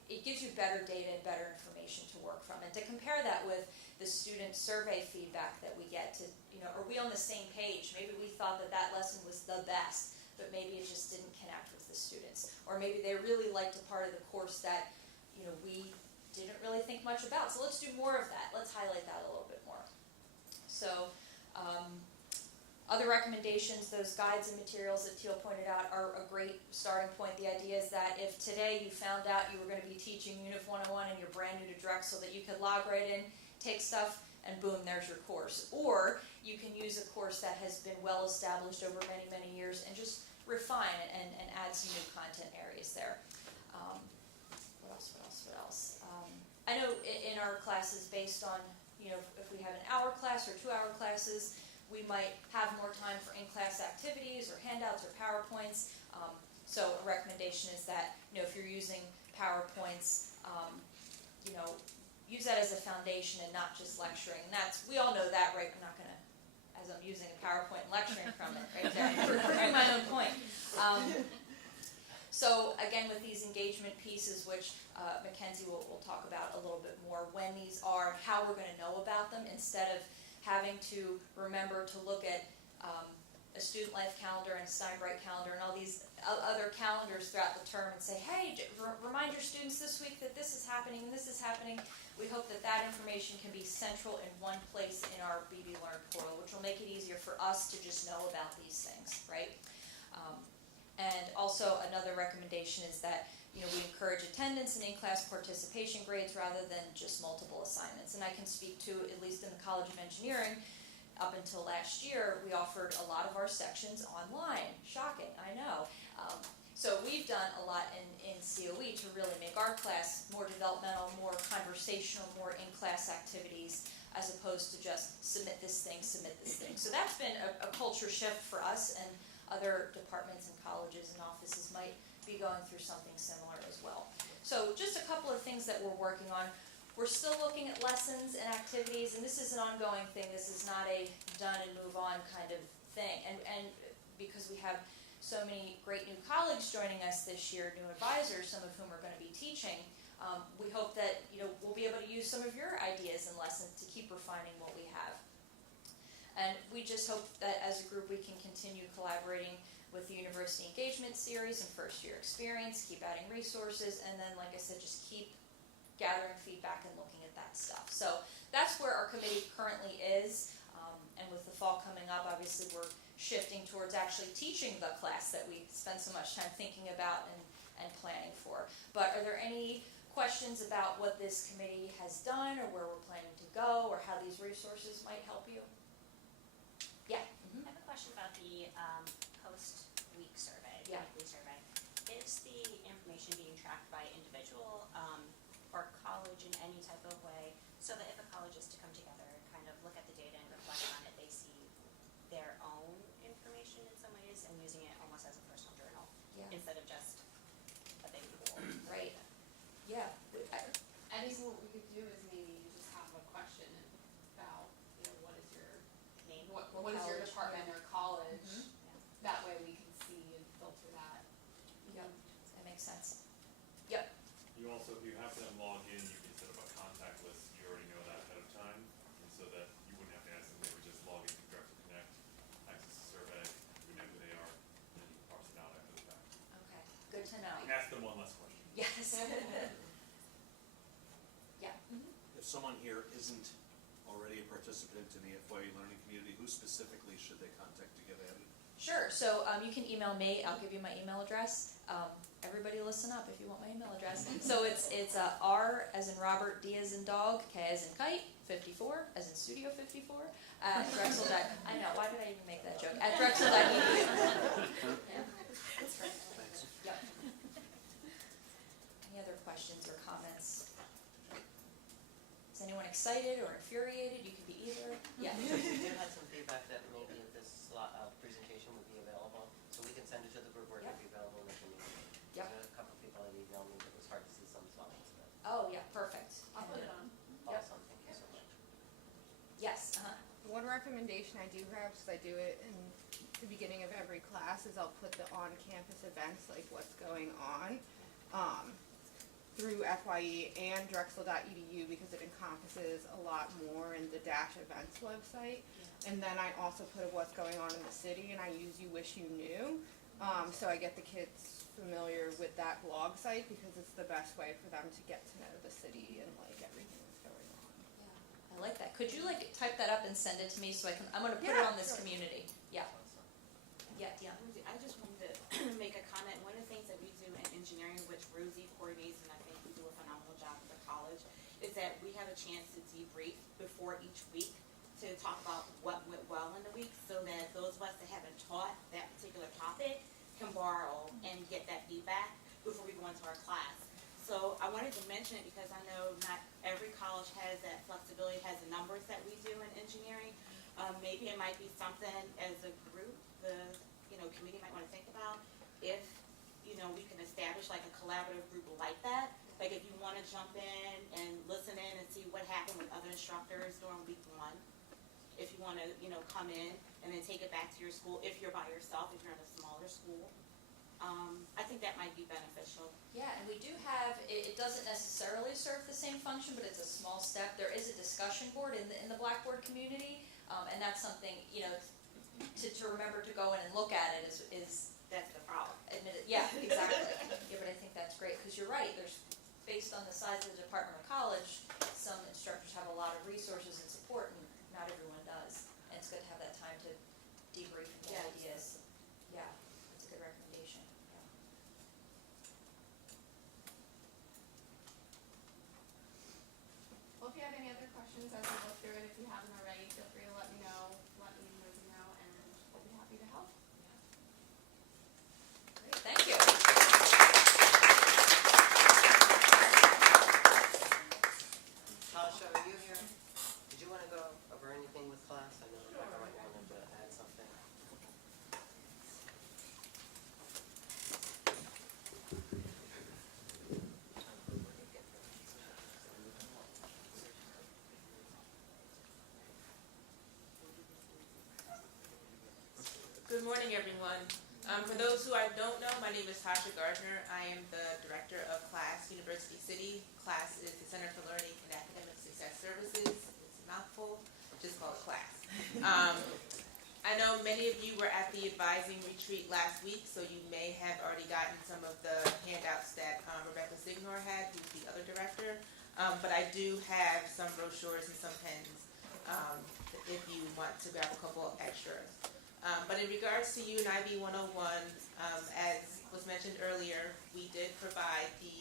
it gives you better data and better information to work from. And to compare that with the student survey feedback that we get to, are we on the same page? Maybe we thought that lesson was the best, but maybe it just didn't connect with the students. Or maybe they really liked a part of the course that, we didn't really think much about. So let's do more of that. Let's highlight that a little bit more. So, other recommendations, those guides and materials that Teal pointed out are a great starting point. The idea is that if today you found out you were going to be teaching UNIV 101 and you're brand new to Drexel, that you could log right in, take stuff, and boom, there's your course. Or you can use a course that has been well established over many, many years and just refine it and add some new content areas there. What else? I know in our classes, based on, if we have an hour class or 2-hour classes, we might have more time for in-class activities or handouts or PowerPoints. So a recommendation is that, if you're using PowerPoints, use that as a foundation and not just lecturing. And we all know that, right? I'm not going to, as I'm using a PowerPoint and lecturing from it right there, proving my own point. So again, with these engagement pieces, which Mackenzie will talk about a little bit more, when these are, how we're going to know about them, instead of having to remember to look at a student life calendar and a Steinbright calendar and all these other calendars throughout the term and say, hey, remind your students this week that this is happening and this is happening. We hope that information can be central in one place in our BB Learn portal, which will make it easier for us to just know about these things, right? And also another recommendation is that we encourage attendance and in-class participation grades rather than just multiple assignments. And I can speak to, at least in the College of Engineering, up until last year, we offered a lot of our sections online. Shocking, I know. So we've done a lot in COE to really make our class more developmental, more conversational, more in-class activities, as opposed to just submit this thing. So that's been a culture shift for us, and other departments and colleges and offices might be going through something similar as well. So just a couple of things that we're working on. We're still looking at lessons and activities, and this is an ongoing thing. This is not a done and move on kind of thing. And because we have so many great new colleagues joining us this year, new advisors, some of whom are going to be teaching, we hope that we'll be able to use some of your ideas and lessons to keep refining what we have. And we just hope that as a group we can continue collaborating with the University Engagement Series and First Year Experience, keep adding resources, and then, like I said, just keep gathering feedback and looking at that stuff. So that's where our committee currently is, and with the fall coming up, obviously we're shifting towards actually teaching the class that we spend so much time thinking about and planning for. But are there any questions about what this committee has done or where we're planning to go or how these resources might help you? Yeah. I have a question about the post-week survey, Yeah. weekly survey. Is the information being tracked by individual or college in any type of way, so that if a college is to come together and kind of look at the data and reflect on it, they see their own information in some ways and using it almost as a personal journal instead of just a big pool? Right. Yeah. I think what we could do is maybe just have a question about, what is your Name? what is your college, department or college? Mhm. That way we can see and filter that. Yep. That makes sense. Yep. You also, if you have them log in, you can set up a contact list. You already know that ahead of time, and so that you wouldn't have to ask them. They would just log into Drexel Connect, access the survey, we know who they are. Yeah. If someone here isn't already a participant in the FYE learning community, who specifically should they contact to get added? Sure. So you can email me. I'll give you my email address. Everybody listen up if you want my email address. So it's R as in Robert, D as in dog, K as in kite, 54 as in studio 54 at Drexel. I know. Why did I even make that joke? At Drexel.edu. Thanks. Yep. Any other questions or comments? Is anyone excited or infuriated? You can be either. Yeah. We do have some feedback that maybe this presentation would be available, so we can send it to the group where it would be available in the community. Yep. A couple of people had emailed me that it was hard to see some slides, but Oh yeah, perfect. I'll put it on. Yep. awesome, thank you so much. Yes. One recommendation I do have, because I do it in the beginning of every class, is I'll put the on-campus events, like what's going on, through FYE and Drexel.edu, because it encompasses a lot more in the Dash Events website. And then I also put what's going on in the city, and I use You Wish You Knew, so I get the kids familiar with that blog site, because it's the best way for them to get to know the city and like everything that's going on. I like that. Could you like type that up and send it to me so I can? I'm going to put it on this community. Yeah. Yeah. Yeah. I just wanted to make a comment. One of the things that we do in engineering, which Rosie coordinates, and I think we do a phenomenal job at the college, is that we have a chance to debrief before each week to talk about what went well in the week, so that those of us that haven't taught that particular topic can borrow and get that feedback before we go into our class. So I wanted to mention it because I know not every college has that flexibility, has the numbers that we do in engineering. Maybe it might be something as a group, the committee might want to think about if we can establish like a collaborative group like that. Like if you want to jump in and listen in and see what happened with other instructors during week 1. If you want to, come in and then take it back to your school, if you're by yourself, if you're in a smaller school. I think that might be beneficial. Yeah, and we do have. It doesn't necessarily serve the same function, but it's a small step. There is a discussion board in the Blackboard community, and that's something to remember to go in and look at it is That's the problem. admitted. Yeah, exactly. Yeah, but I think that's great because you're right. There's based on the size of the Department of College, some instructors have a lot of resources and support, and not everyone does. And it's good to have that time to debrief and get ideas. Yeah, it's a good recommendation. Yeah. Well, if you have any other questions as we go through it, if you haven't already, feel free to let me know, Rosie know, and we'll be happy to help. Great, thank you. Tasha, are you here? Did you want to go over anything with class? I know Rebecca might wanted to add something. Good morning, everyone. For those who I don't know, my name is Taka Gartner. I am the Director of Class, University City. Class is the Center for Learning and Academic Success Services. It's a mouthful, just call it Class. I know many of you were at the advising retreat last week, so you may have already gotten some of the handouts that Rebecca Signor had, who's the other director. But I do have some brochures and some pens if you want to grab a couple of extras. But in regards to UNIV 101, as was mentioned earlier, we did provide the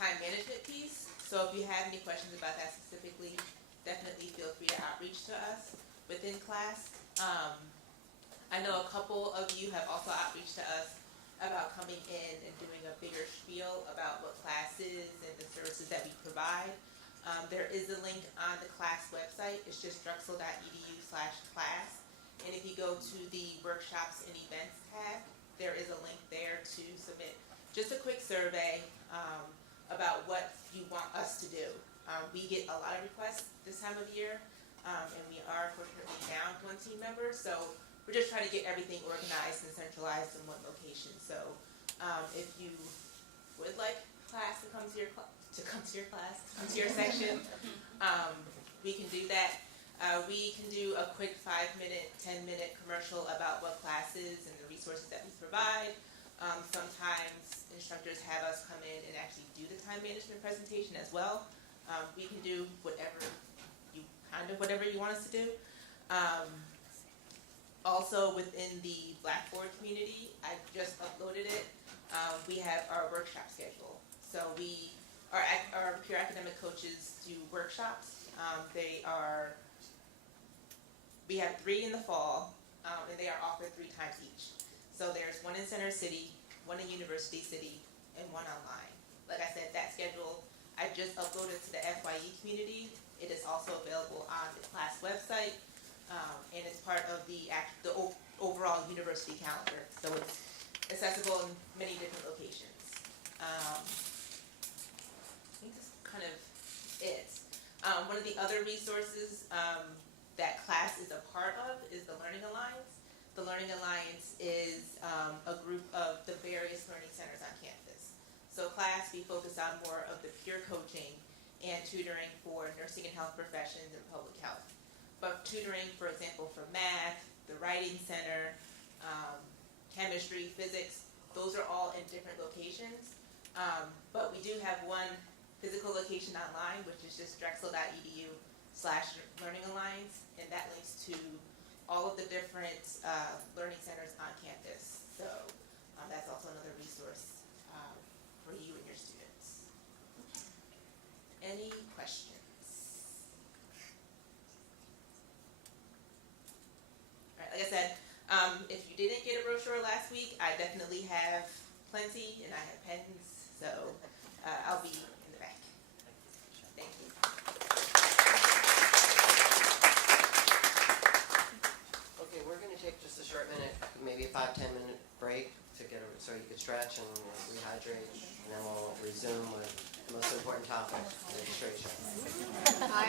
time management piece. So if you have any questions about that specifically, definitely feel free to outreach to us within class. I know a couple of you have also outreached to us about coming in and doing a bigger spiel about what class is and the services that we provide. There is a link on the class website. It's just drexel.edu/class. And if you go to the workshops and events tab, there is a link there to submit just a quick survey about what you want us to do. We get a lot of requests this time of year, and we are unfortunately down one team member, so we're just trying to get everything organized and centralized in one location. So if you would like class to come to your section, we can do that. We can do a quick 5-minute, 10-minute commercial about what class is and the resources that we provide. Sometimes instructors have us come in and actually do the time management presentation as well. We can do whatever you want us to do. Also within the Blackboard community, I just uploaded it. We have our workshop schedule. So our peer academic coaches do workshops. We have 3 in the fall, and they are offered 3 times each. So there's one in Center City, one in University City, and one online. Like I said, that schedule I just uploaded to the FYE community. It is also available on the class website, and it's part of the overall university calendar. So it's accessible in many different locations. I think that's kind of it. One of the other resources that class is a part of is the Learning Alliance. The Learning Alliance is a group of the various learning centers on campus. So class, we focus on more of the peer coaching and tutoring for nursing and health professions and public health. But tutoring, for example, for math, the writing center, chemistry, physics, those are all in different locations. But we do have one physical location online, which is just drexel.edu/Learning Alliance, and that links to all of the different learning centers on campus. So that's also another resource for you and your students. Any questions? All right, like I said, if you didn't get a brochure last week, I definitely have plenty, and I have pens, so I'll be in the back. Thank you. Okay, we're going to take just a short minute, maybe a 5-10 minute break so you could stretch and rehydrate, and then we'll resume with the most important topic, registration. Hi,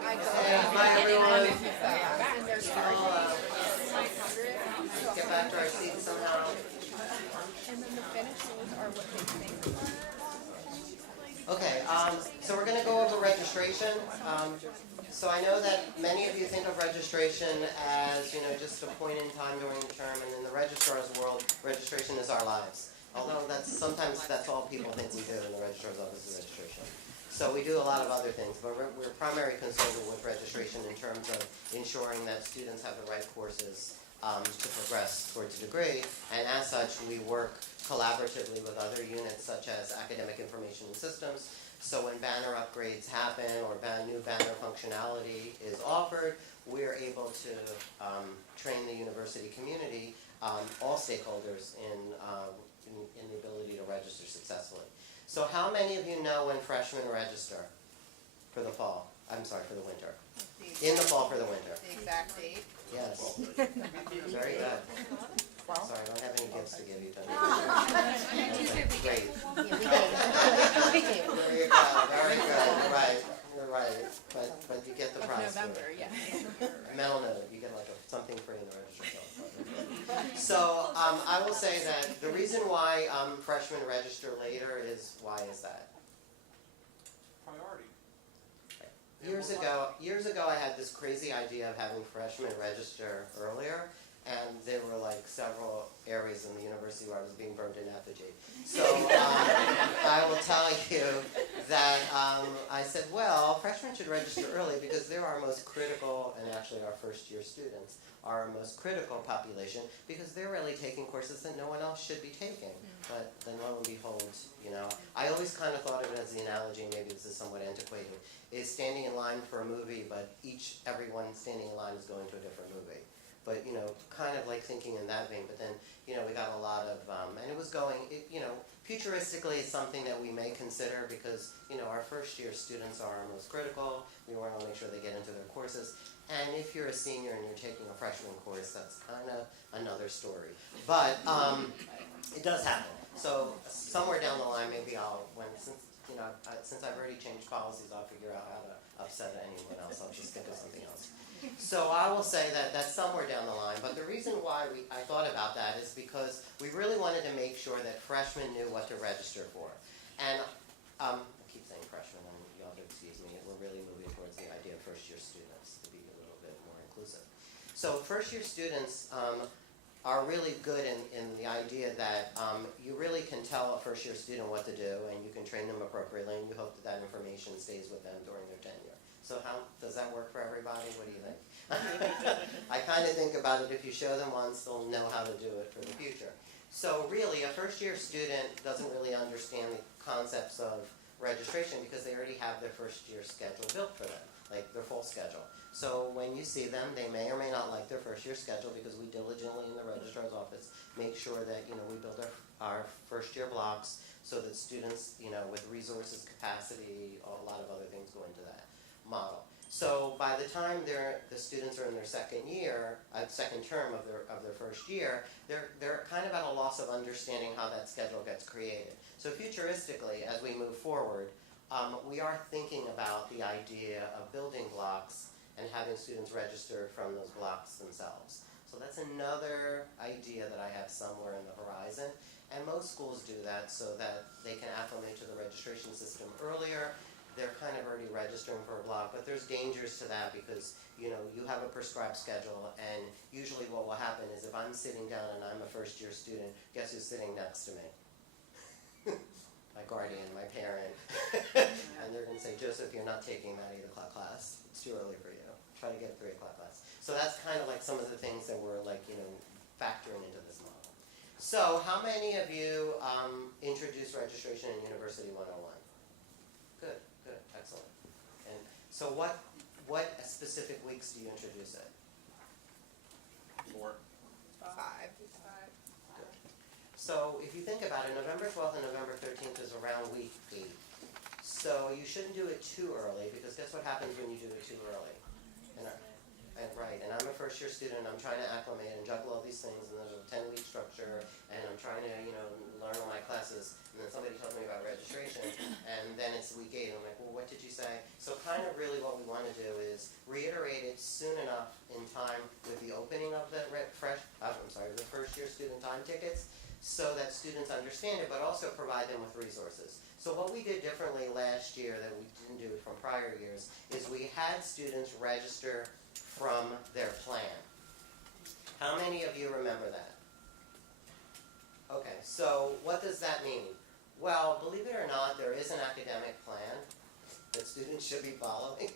Hi, everyone. And their start Get back to our seats somehow. and then the finishes are what they think. Okay, so we're going to go over registration. So I know that many of you think of registration as, just a point in time during the term, and in the registrar's world, registration is our lives. Although sometimes that's all people think we do in the registrar's office is registration. So we do a lot of other things, but we're primarily concerned with registration in terms of ensuring that students have the right courses to progress towards a degree, and as such, we work collaboratively with other units such as academic information and systems. So when banner upgrades happen or new banner functionality is offered, we're able to train the university community, all stakeholders in the ability to register successfully. So how many of you know when freshmen register for the fall? I'm sorry, for the winter. In the fall for the winter. The exact date. Yes. Very good. Sorry, I don't have any gifts to give you tonight. Great. There you go. Very good. You're right. But you get the prize. November, yeah. Mental note. You get like something free in the register. So I will say that the reason why freshmen register later is, why is that? Priority. Years ago, I had this crazy idea of having freshmen register earlier, and there were like several areas in the university where I was being burned in effigy. So I will tell you that I said, well, freshmen should register early because they're our most critical, and actually our first-year students are our most critical population because they're really taking courses that no one else should be taking. But then lo and behold, I always kind of thought of it as the analogy, maybe this is somewhat antiquated, is standing in line for a movie, but everyone standing in line is going to a different movie. But, kind of like thinking in that vein, but then, we got a lot of, and it was going, futuristically it's something that we may consider because, our first year students are our most critical. We want to make sure they get into their courses. And if you're a senior and you're taking a freshman course, that's kind of another story. But it does happen. So somewhere down the line, maybe since I've already changed policies, I'll figure out how to upset anyone else. I'll just think of something else. So I will say that that's somewhere down the line. But the reason why I thought about that is because we really wanted to make sure that freshmen knew what to register for. And I keep saying freshmen, and you have to excuse me. We're really moving towards the idea of first-year students to be a little bit more inclusive. So first-year students are really good in the idea that you really can tell a first-year student what to do, and you can train them appropriately, and you hope that information stays with them during their tenure. So does that work for everybody? What do you think? I kind of think about it, if you show them once, they'll know how to do it for the future. So really, a first-year student doesn't really understand the concepts of registration because they already have their first-year schedule built for them, like their full schedule. So when you see them, they may or may not like their first-year schedule because we diligently in the registrar's office make sure that we build our first-year blocks so that students, with resources, capacity, a lot of other things go into that model. So by the time the students are in their second term of their first year, they're kind of at a loss of understanding how that schedule gets created. So futuristically, as we move forward, we are thinking about the idea of building blocks and having students register from those blocks themselves. So that's another idea that I have somewhere in the horizon. And most schools do that so that they can acclimate to the registration system earlier. They're kind of already registering for a block, but there's dangers to that because, you have a prescribed schedule, and usually what will happen is if I'm sitting down and I'm a first-year student, guess who's sitting next to me? My guardian, my parent. And they're going to say, Joseph, you're not taking that 8 o'clock class. It's too early for you. Try to get a 3 o'clock class. So that's kind of like some of the things that we're factoring into this model. So how many of you introduced registration in University 101? Good, excellent. And so what specific weeks do you introduce it? 4. 5. Good. So if you think about it, November 12th and November 13th is around week 8. So you shouldn't do it too early because guess what happens when you do it too early? Right, and I'm a first-year student, I'm trying to acclimate and juggle all these things, and there's a 10-week structure, and I'm trying to, learn all my classes, and then somebody tells me about registration, and then it's week 8, and I'm like, well, what did you say? So kind of really what we want to do is reiterate it soon enough in time with the opening of the the first year student time tickets, so that students understand it, but also provide them with resources. So what we did differently last year that we didn't do it from prior years is we had students register from their plan. How many of you remember that? Okay, so what does that mean? Well, believe it or not, there is an academic plan that students should be following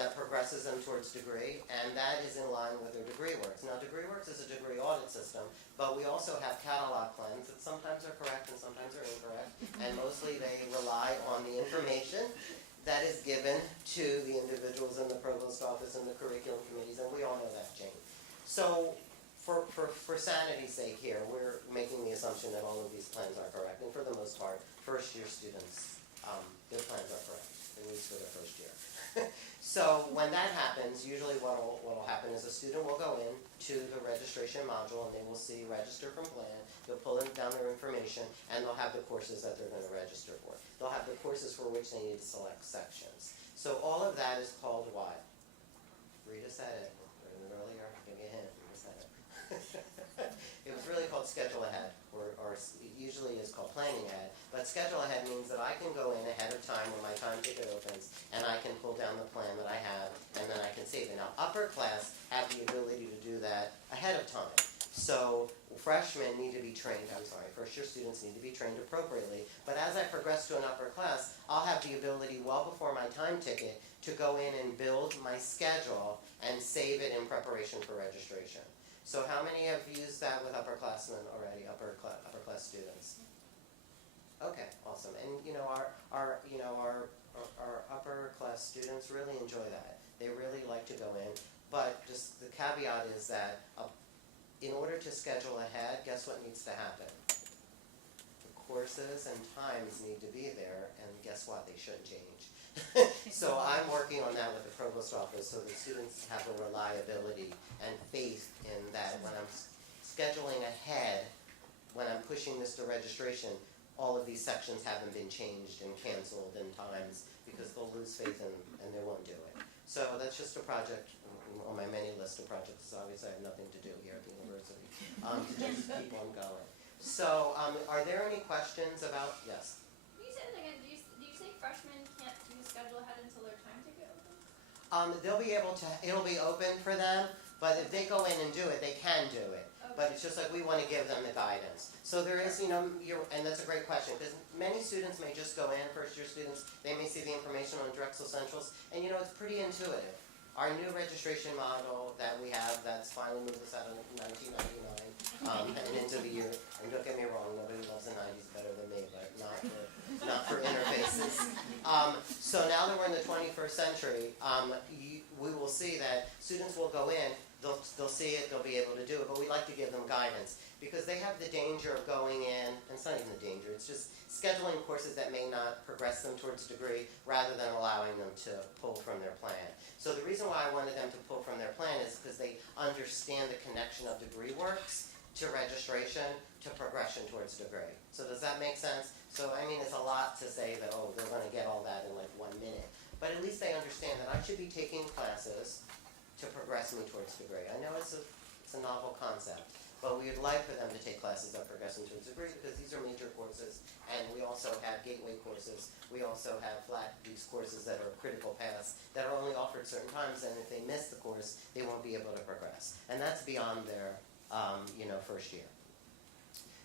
that progresses them towards degree, and that is in line with their DegreeWorks. Now, DegreeWorks is a degree audit system, but we also have catalog plans that sometimes are correct and sometimes are incorrect, and mostly they rely on the information that is given to the individuals in the provost office and the curriculum committees, and we all know that, Jane. So, for sanity's sake here, we're making the assumption that all of these plans are correct, and for the most part, first-year students, their plans are correct, at least for their first year. So when that happens, usually what will happen is a student will go in to the registration module, and they will see register from plan. They'll pull down their information, and they'll have the courses that they're going to register for. They'll have the courses for which they need to select sections. So all of that is called what? Rita said it earlier. Give me a hint. Rita said it. It was really called Schedule Ahead, or it usually is called Planning Ahead. But Schedule Ahead means that I can go in ahead of time when my time ticket opens, and I can pull down the plan that I have, and then I can save it. Now, upper class have the ability to do that ahead of time. So freshmen need to be trained, first-year students need to be trained appropriately. But as I progress to an upper class, I'll have the ability well before my time ticket to go in and build my schedule and save it in preparation for registration. So how many have used that with upperclassmen already, upper class students? Okay, awesome. And our upper class students really enjoy that. They really like to go in. But just the caveat is that in order to schedule ahead, guess what needs to happen? The courses and times need to be there, and guess what? They shouldn't change. So I'm working on that with the provost office so that students have a reliability and faith in that when I'm scheduling ahead, when I'm pushing this to registration, all of these sections haven't been changed and canceled in times because they'll lose faith and they won't do it. So that's just a project on my many list of projects. Obviously I have nothing to do here at the university to just keep on going. So are there any questions about, yes? Can you say that again? Do you say freshmen can't do schedule ahead until their time ticket opens? They'll be able to, it'll be open for them, but if they go in and do it, they can do it. Okay. But it's just like we want to give them the guidance. So there is, and that's a great question, because many students may just go in, first-year students, they may see the information on Drexel Centrals, and it's pretty intuitive. Our new registration model that we have that's finally moved us out of 1999 and into the year, and don't get me wrong, nobody loves the 90s better than me, but not for interfaces. So now that we're in the 21st century, we will see that students will go in, they'll see it, they'll be able to do it, but we like to give them guidance because they have the danger of going in, and it's not even the danger, it's just scheduling courses that may not progress them towards degree rather than allowing them to pull from their plan. So the reason why I wanted them to pull from their plan is because they understand the connection of DegreeWorks to registration to progression towards degree. So does that make sense? So it's a lot to say that, they're going to get all that in like 1 minute. But at least they understand that I should be taking classes to progress me towards degree. I know it's a novel concept, but we would like for them to take classes that progress them towards degree because these are major courses, and we also have gateway courses. We also have these courses that are critical paths that are only offered certain times, and if they miss the course, they won't be able to progress. And that's beyond their first year.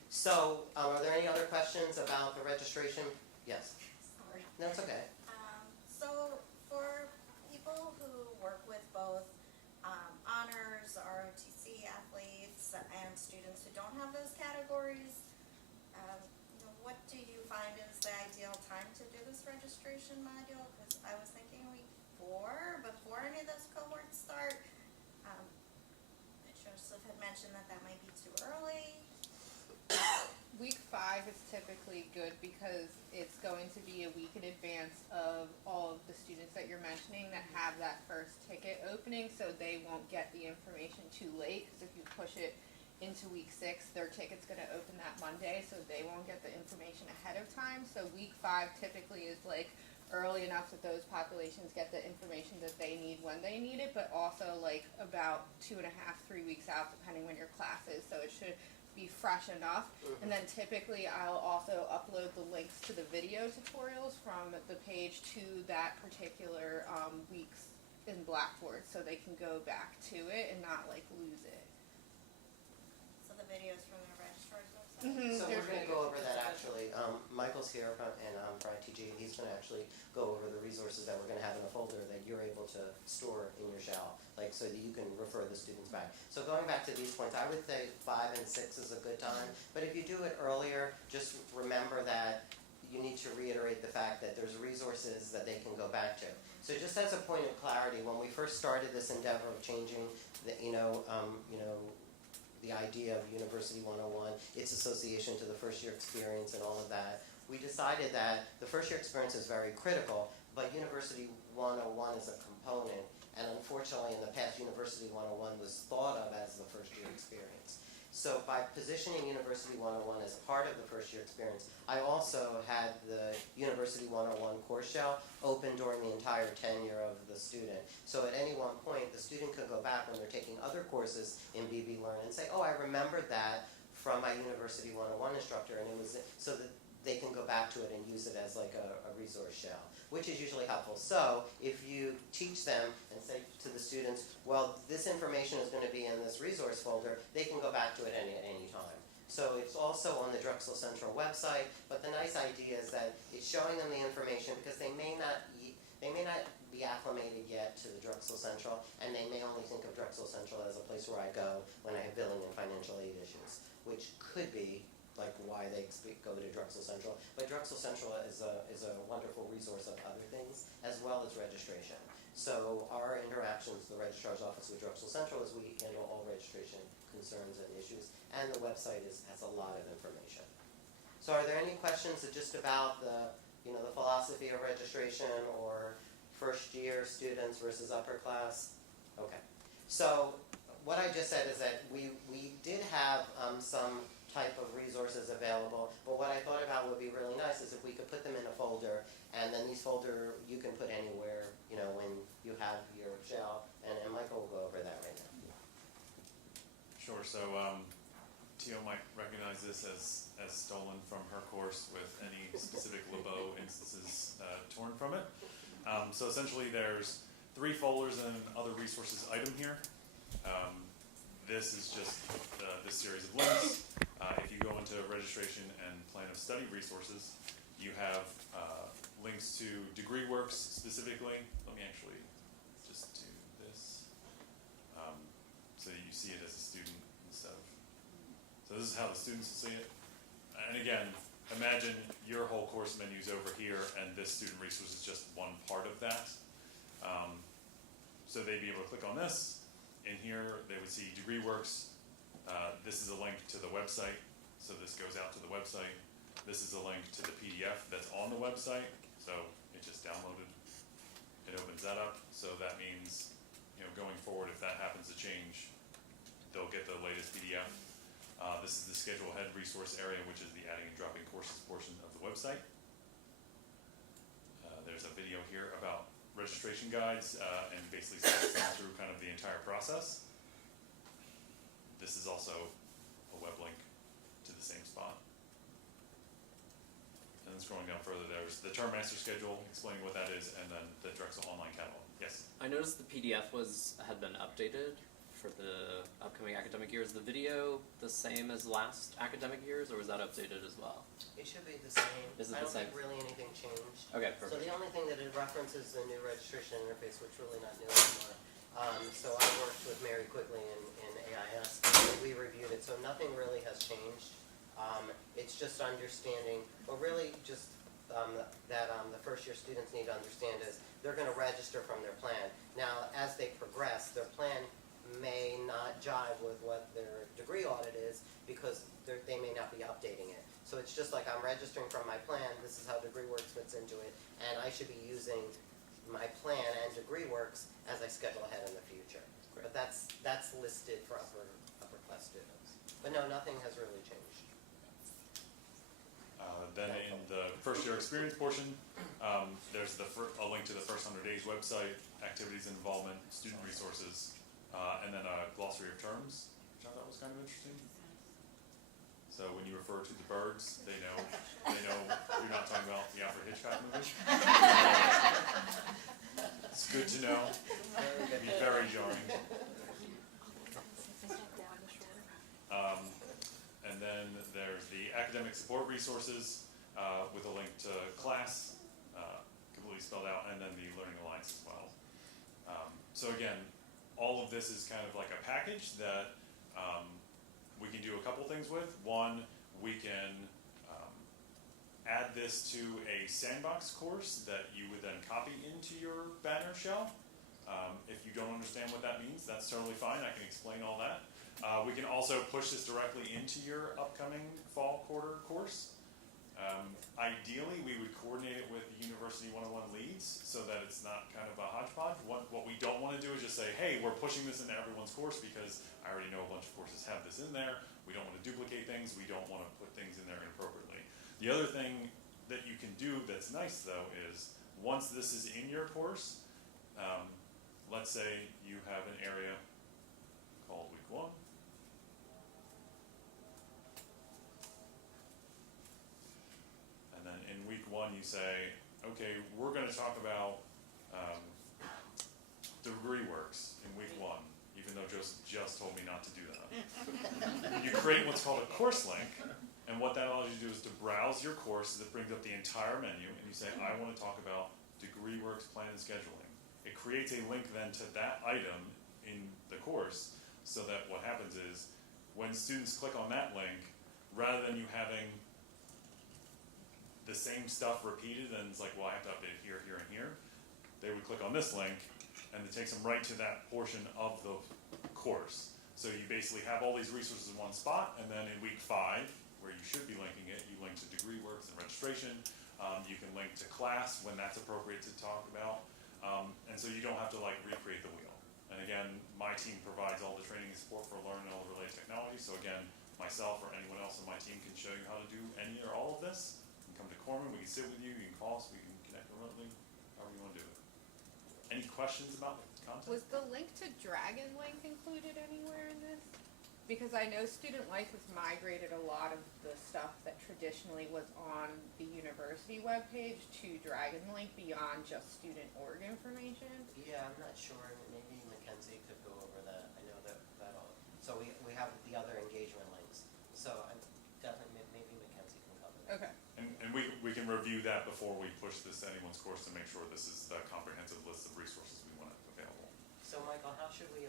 So, are there any other questions about the registration? Yes? Sorry. No, it's okay. So for people who work with both honors, ROTC athletes, and students who don't have those categories, what do you find is the ideal time to do this registration module? Because I was thinking week 4, before any of those cohorts start. Joseph had mentioned that might be too early. Week 5 is typically good because it's going to be a week in advance of all of the students that you're mentioning that have that first ticket opening, so they won't get the information too late. Because if you push it into week 6, their ticket's gonna open that Monday, so they won't get the information ahead of time. So week 5 typically is like early enough that those populations get the information that they need when they need it, but also like about 2.5, 3 weeks out, depending when your class is. So it should be fresh enough. And then typically I'll also upload the links to the video tutorials from the page to that particular week's in Blackboard, so they can go back to it and not like lose it. So the videos from the registrar's website? So we're going to go over that actually. Michael's here and Brian TG, and he's going to actually go over the resources that we're going to have in a folder that you're able to store in your shell, like so that you can refer the students back. So going back to these points, I would say 5 and 6 is a good time, but if you do it earlier, just remember that you need to reiterate the fact that there's resources that they can go back to. So just as a point of clarity, when we first started this endeavor of changing the, the idea of University 101, its association to the first year experience and all of that, we decided that the first year experience is very critical, but University 101 is a component, and unfortunately in the past University 101 was thought of as the first year experience. So by positioning University 101 as part of the first year experience, I also had the University 101 course shell open during the entire tenure of the student. So at any one point, the student could go back when they're taking other courses in BB Learn and say, oh, I remembered that from my University 101 instructor, and it was so that they can go back to it and use it as like a resource shell, which is usually helpful. So if you teach them and say to the students, well, this information is going to be in this resource folder, they can go back to it at any time. So it's also on the Drexel Central website, but the nice idea is that it's showing them the information because they may not be acclimated yet to the Drexel Central, and they may only think of Drexel Central as a place where I go when I have billing and financial aid issues, which could be like why they go to Drexel Central. But Drexel Central is a wonderful resource of other things, as well as registration. So our interactions, the registrar's office with Drexel Central, is we handle all registration concerns and issues, and the website has a lot of information. So are there any questions just about the philosophy of registration or first year students versus upper class? Okay. So what I just said is that we did have some type of resources available, but what I thought about would be really nice is if we could put them in a folder, and then these folder you can put anywhere, when you have your shell, and Michael will go over that right now. Sure, so Tio might recognize this as stolen from her course with any specific LeBeau instances torn from it. So essentially there's 3 folders and an other resources item here. This is just this series of links. If you go into registration and plan of study resources, you have links to DegreeWorks specifically. Let me actually just do this so that you see it as a student instead of. So this is how the students will see it. And again, imagine your whole course menu is over here, and this student resource is just one part of that. So they'd be able to click on this. In here, they would see DegreeWorks. This is a link to the website, so this goes out to the website. This is a link to the PDF that's on the website, so it just downloaded. It opens that up, so that means, going forward, if that happens to change, they'll get the latest PDF. This is the schedule ahead resource area, which is the adding and dropping courses portion of the website. There's a video here about registration guides and basically steps them through kind of the entire process. This is also a web link to the same spot. And then scrolling down further, there's the term master schedule, explaining what that is, and then the Drexel online catalog. Yes? I noticed the PDF had been updated for the upcoming academic year. Is the video the same as last academic years, or was that updated as well? It should be the same. Is it I the don't same? think really anything changed. Okay, So perfect. the only thing that it references the new registration interface, which really not new anymore. So I worked with Mary Quigley in AIS, and we reviewed it, so nothing really has changed. It's just understanding, but really just that the first year students need to understand is they're going to register from their plan. Now, as they progress, their plan may not jive with what their degree audit is because they may not be updating it. So it's just like I'm registering from my plan, this is how DegreeWorks fits into it, and I should be using my plan and DegreeWorks as I schedule ahead in the future. But that's listed for upper class students. But no, nothing has really changed. Then in the first year experience portion, there's a link to the first 100 days website, activities and involvement, student resources, and then a glossary of terms, which I thought was kind of interesting. So when you refer to the birds, they know you're not talking about the Alfred Hitchcock movie. It's good to know. It can be very jarring. And then there's the academic support resources with a link to class, completely spelled out, and then the Learning Alliance as well. So again, all of this is kind of like a package that we can do a couple things with. One, we can add this to a Sandbox course that you would then copy into your banner shell. If you don't understand what that means, that's totally fine. I can explain all that. We can also push this directly into your upcoming fall quarter course. Ideally, we would coordinate it with the University 101 leads so that it's not kind of a hodgepodge. What we don't want to do is just say, hey, we're pushing this into everyone's course because I already know a bunch of courses have this in there. We don't want to duplicate things. We don't want to put things in there inappropriately. The other thing that you can do that's nice, though, is once this is in your course, let's say you have an area called Week 1. And then in Week 1 you say, okay, we're going to talk about degree works in Week 1, even though Joseph just told me not to do that. You create what's called a course link, and what that allows you to do is to browse your course that brings up the entire menu, and you say, I want to talk about degree works, plan, and scheduling. It creates a link then to that item in the course, so that what happens is, when students click on that link, rather than you having the same stuff repeated, and it's like, well, I have to update here, here, and here, they would click on this link, and it takes them right to that portion of the course. So you basically have all these resources in one spot, and then in Week 5, where you should be linking it, you link to degree works and registration. You can link to class when that's appropriate to talk about. And so you don't have to recreate the wheel. And again, my team provides all the training and support for learning all the related technology. So again, myself or anyone else on my team can show you how to do any or all of this. You can come to Kurtzman, we can sit with you, you can call us, we can connect remotely, however you want to do it. Any questions about the content? Was the link to Dragon Link included anywhere in this? Because I know Student Life has migrated a lot of the stuff that traditionally was on the university webpage to Dragon Link beyond just student org information. Yeah, I'm not sure. Maybe Mackenzie could go over that. I know that all. So we have the other engagement links. So definitely maybe Mackenzie can cover that. Okay. And we can review that before we push this to anyone's course to make sure this is the comprehensive list of resources we want available. So Michael, how should we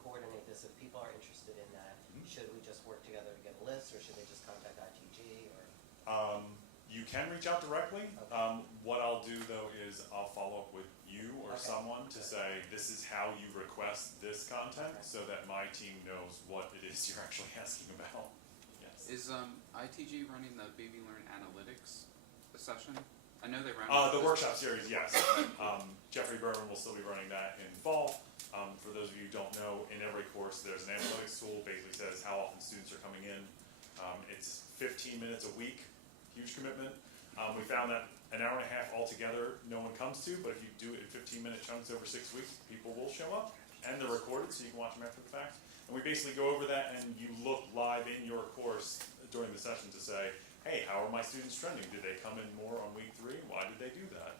coordinate this if people are interested in that? Should we just work together to get a list, or should they just contact ITG? Or you can reach out directly. Okay. What I'll do though is I'll follow up with you or Okay. someone to say this is how you request this content, Okay. so that my team knows what it is you're actually asking about. Yes. Is ITG running the Baby Learn Analytics session? I know they ran The workshop series, yes. Jeffrey Berman will still be running that in fall. For those of you who don't know, in every course there's an analytics tool, basically says how often students are coming in. It's 15 minutes a week, huge commitment. We found that an hour and a half altogether no one comes to, but if you do it in 15-minute chunks over 6 weeks, people will show up, and they're recorded so you can watch them after the fact. And we basically go over that, and you look live in your course during the session to say, hey, how are my students trending? Did they come in more on week 3? Why did they do that?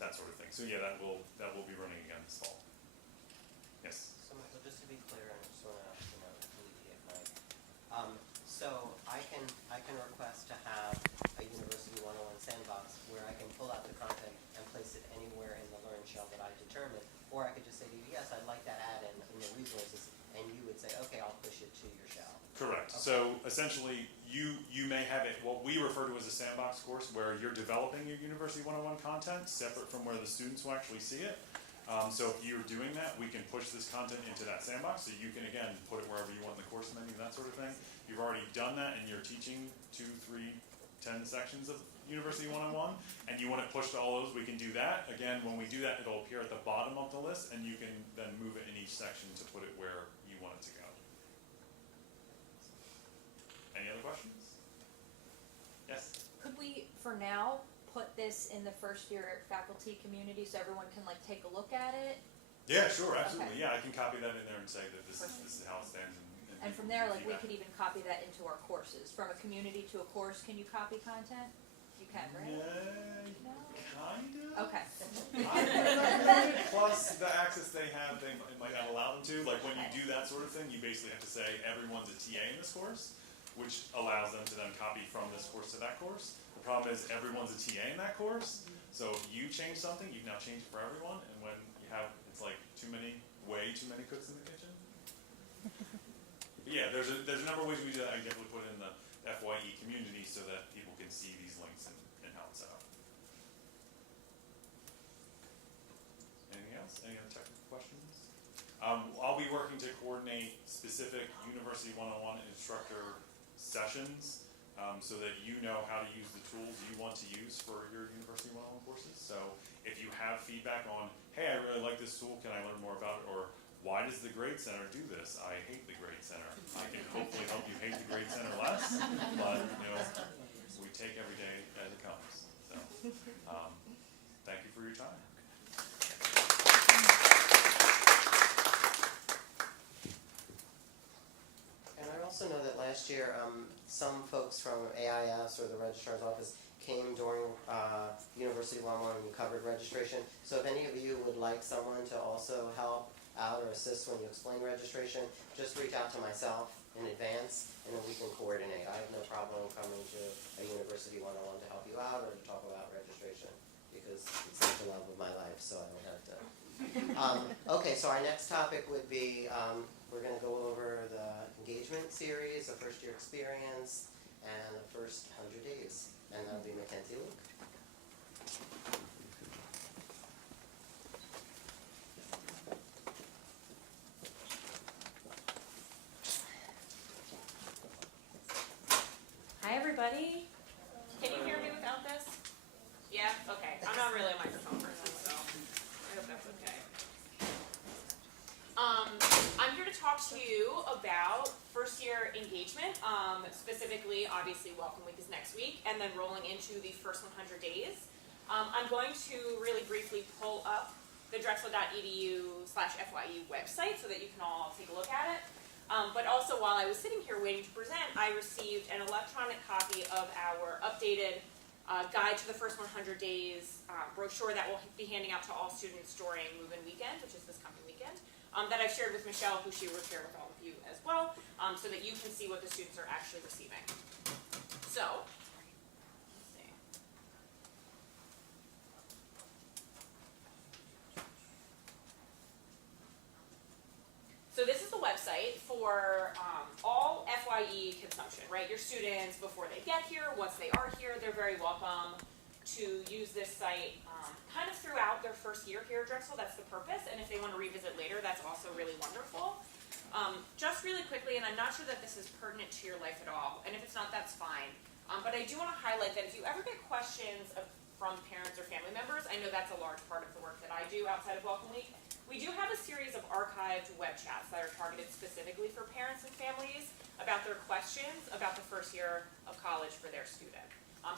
That sort of thing. So yeah, that will be running again this fall. Yes? So Michael, just to be clear, and I just want to alleviate my. So I can request to have a University 101 sandbox where I can pull out the content and place it anywhere in the Learn shell that I determine, or I could just say to you, yes, I'd like that add in the resources, and you would say, okay, I'll push it to your shell. Correct. Okay. So essentially, you may have it, what we refer to as a sandbox course, where you're developing your University 101 content separate from where the students will actually see it. So if you're doing that, we can push this content into that sandbox, so you can, again, put it wherever you want in the course menu, that sort of thing. You've already done that, and you're teaching 2, 3, 10 sections of University 101, and you want it pushed to all those, we can do that. Again, when we do that, it'll appear at the bottom of the list, and you can then move it in each section to put it where you want it to go. for now, put this in the first year faculty community so everyone can like take a look at it? Yeah, sure, absolutely. Okay. Yeah, I can copy that in there and say that this is how it stands. And from there, like, we feedback. could even copy that into our courses. From a community to a course, can you copy content? You can, right? No? Kinda. Okay. Plus the access they have, they might not allow them to. Like when you do that sort of thing, you basically have to say everyone's a TA in this course, which allows them to then copy from this course to that course. The problem is everyone's a TA in that course, so if you change something, you've now changed it for everyone, and when you have, it's like way too many cooks in the kitchen. But yeah, there's a number of ways we do that. I can definitely put it in the FYE community so that people can see these links and how it's set up. Anything else? Any other technical questions? I'll be working to coordinate specific University 101 instructor sessions so that you know how to use the tools you want to use for your University 101 courses. So if you have feedback on, hey, I really like this tool, can I learn more about it? Or why does the Grade Center do this? I hate the Grade Center. I can hopefully help you hate the Grade Center less, but we take every day as it comes. So thank you for your time. And I also know that last year, some folks from AIS or the Registrar's Office came during University 101 and you covered registration. So if any of you would like someone to also help out or assist when you explain registration, just reach out to myself in advance and then we can coordinate. I have no problem coming to a University 101 to help you out or to talk about registration because it's such a love of my life, so I don't have to. Okay, so our next topic would be, we're going to go over the engagement series, the first year experience, and the first 100 days. And that'll be Mackenzie Luke. Hi, everybody. Can you hear me without this? Yeah? Okay. I'm not really a microphone person, so I hope that's okay. I'm here to talk to you about first year engagement, specifically, obviously, Welcome Week is next week, and then rolling into the first 100 days. I'm going to really briefly pull up the drexel.edu/FYE website so that you can all take a look at it. But also, while I was sitting here waiting to present, I received an electronic copy of our updated Guide to the First 100 Days brochure that we'll be handing out to all students during move-in weekend, which is this coming weekend, that I've shared with Michelle, who she will share with all of you as well, so that you can see what the students are actually receiving. So, let's see. So this is the website for all FYE consumption, right? Your students, before they get here, once they are here, they're very welcome to use this site kind of throughout their first year here at Drexel. That's the purpose. And if they want to revisit later, that's also really wonderful. Just really quickly, and I'm not sure that this is pertinent to your life at all, and if it's not, that's fine. But I do want to highlight that if you ever get questions from parents or family members, I know that's a large part of the work that I do outside of Welcome Week. We do have a series of archived web chats that are targeted specifically for parents and families about their questions about the first year of college for their student.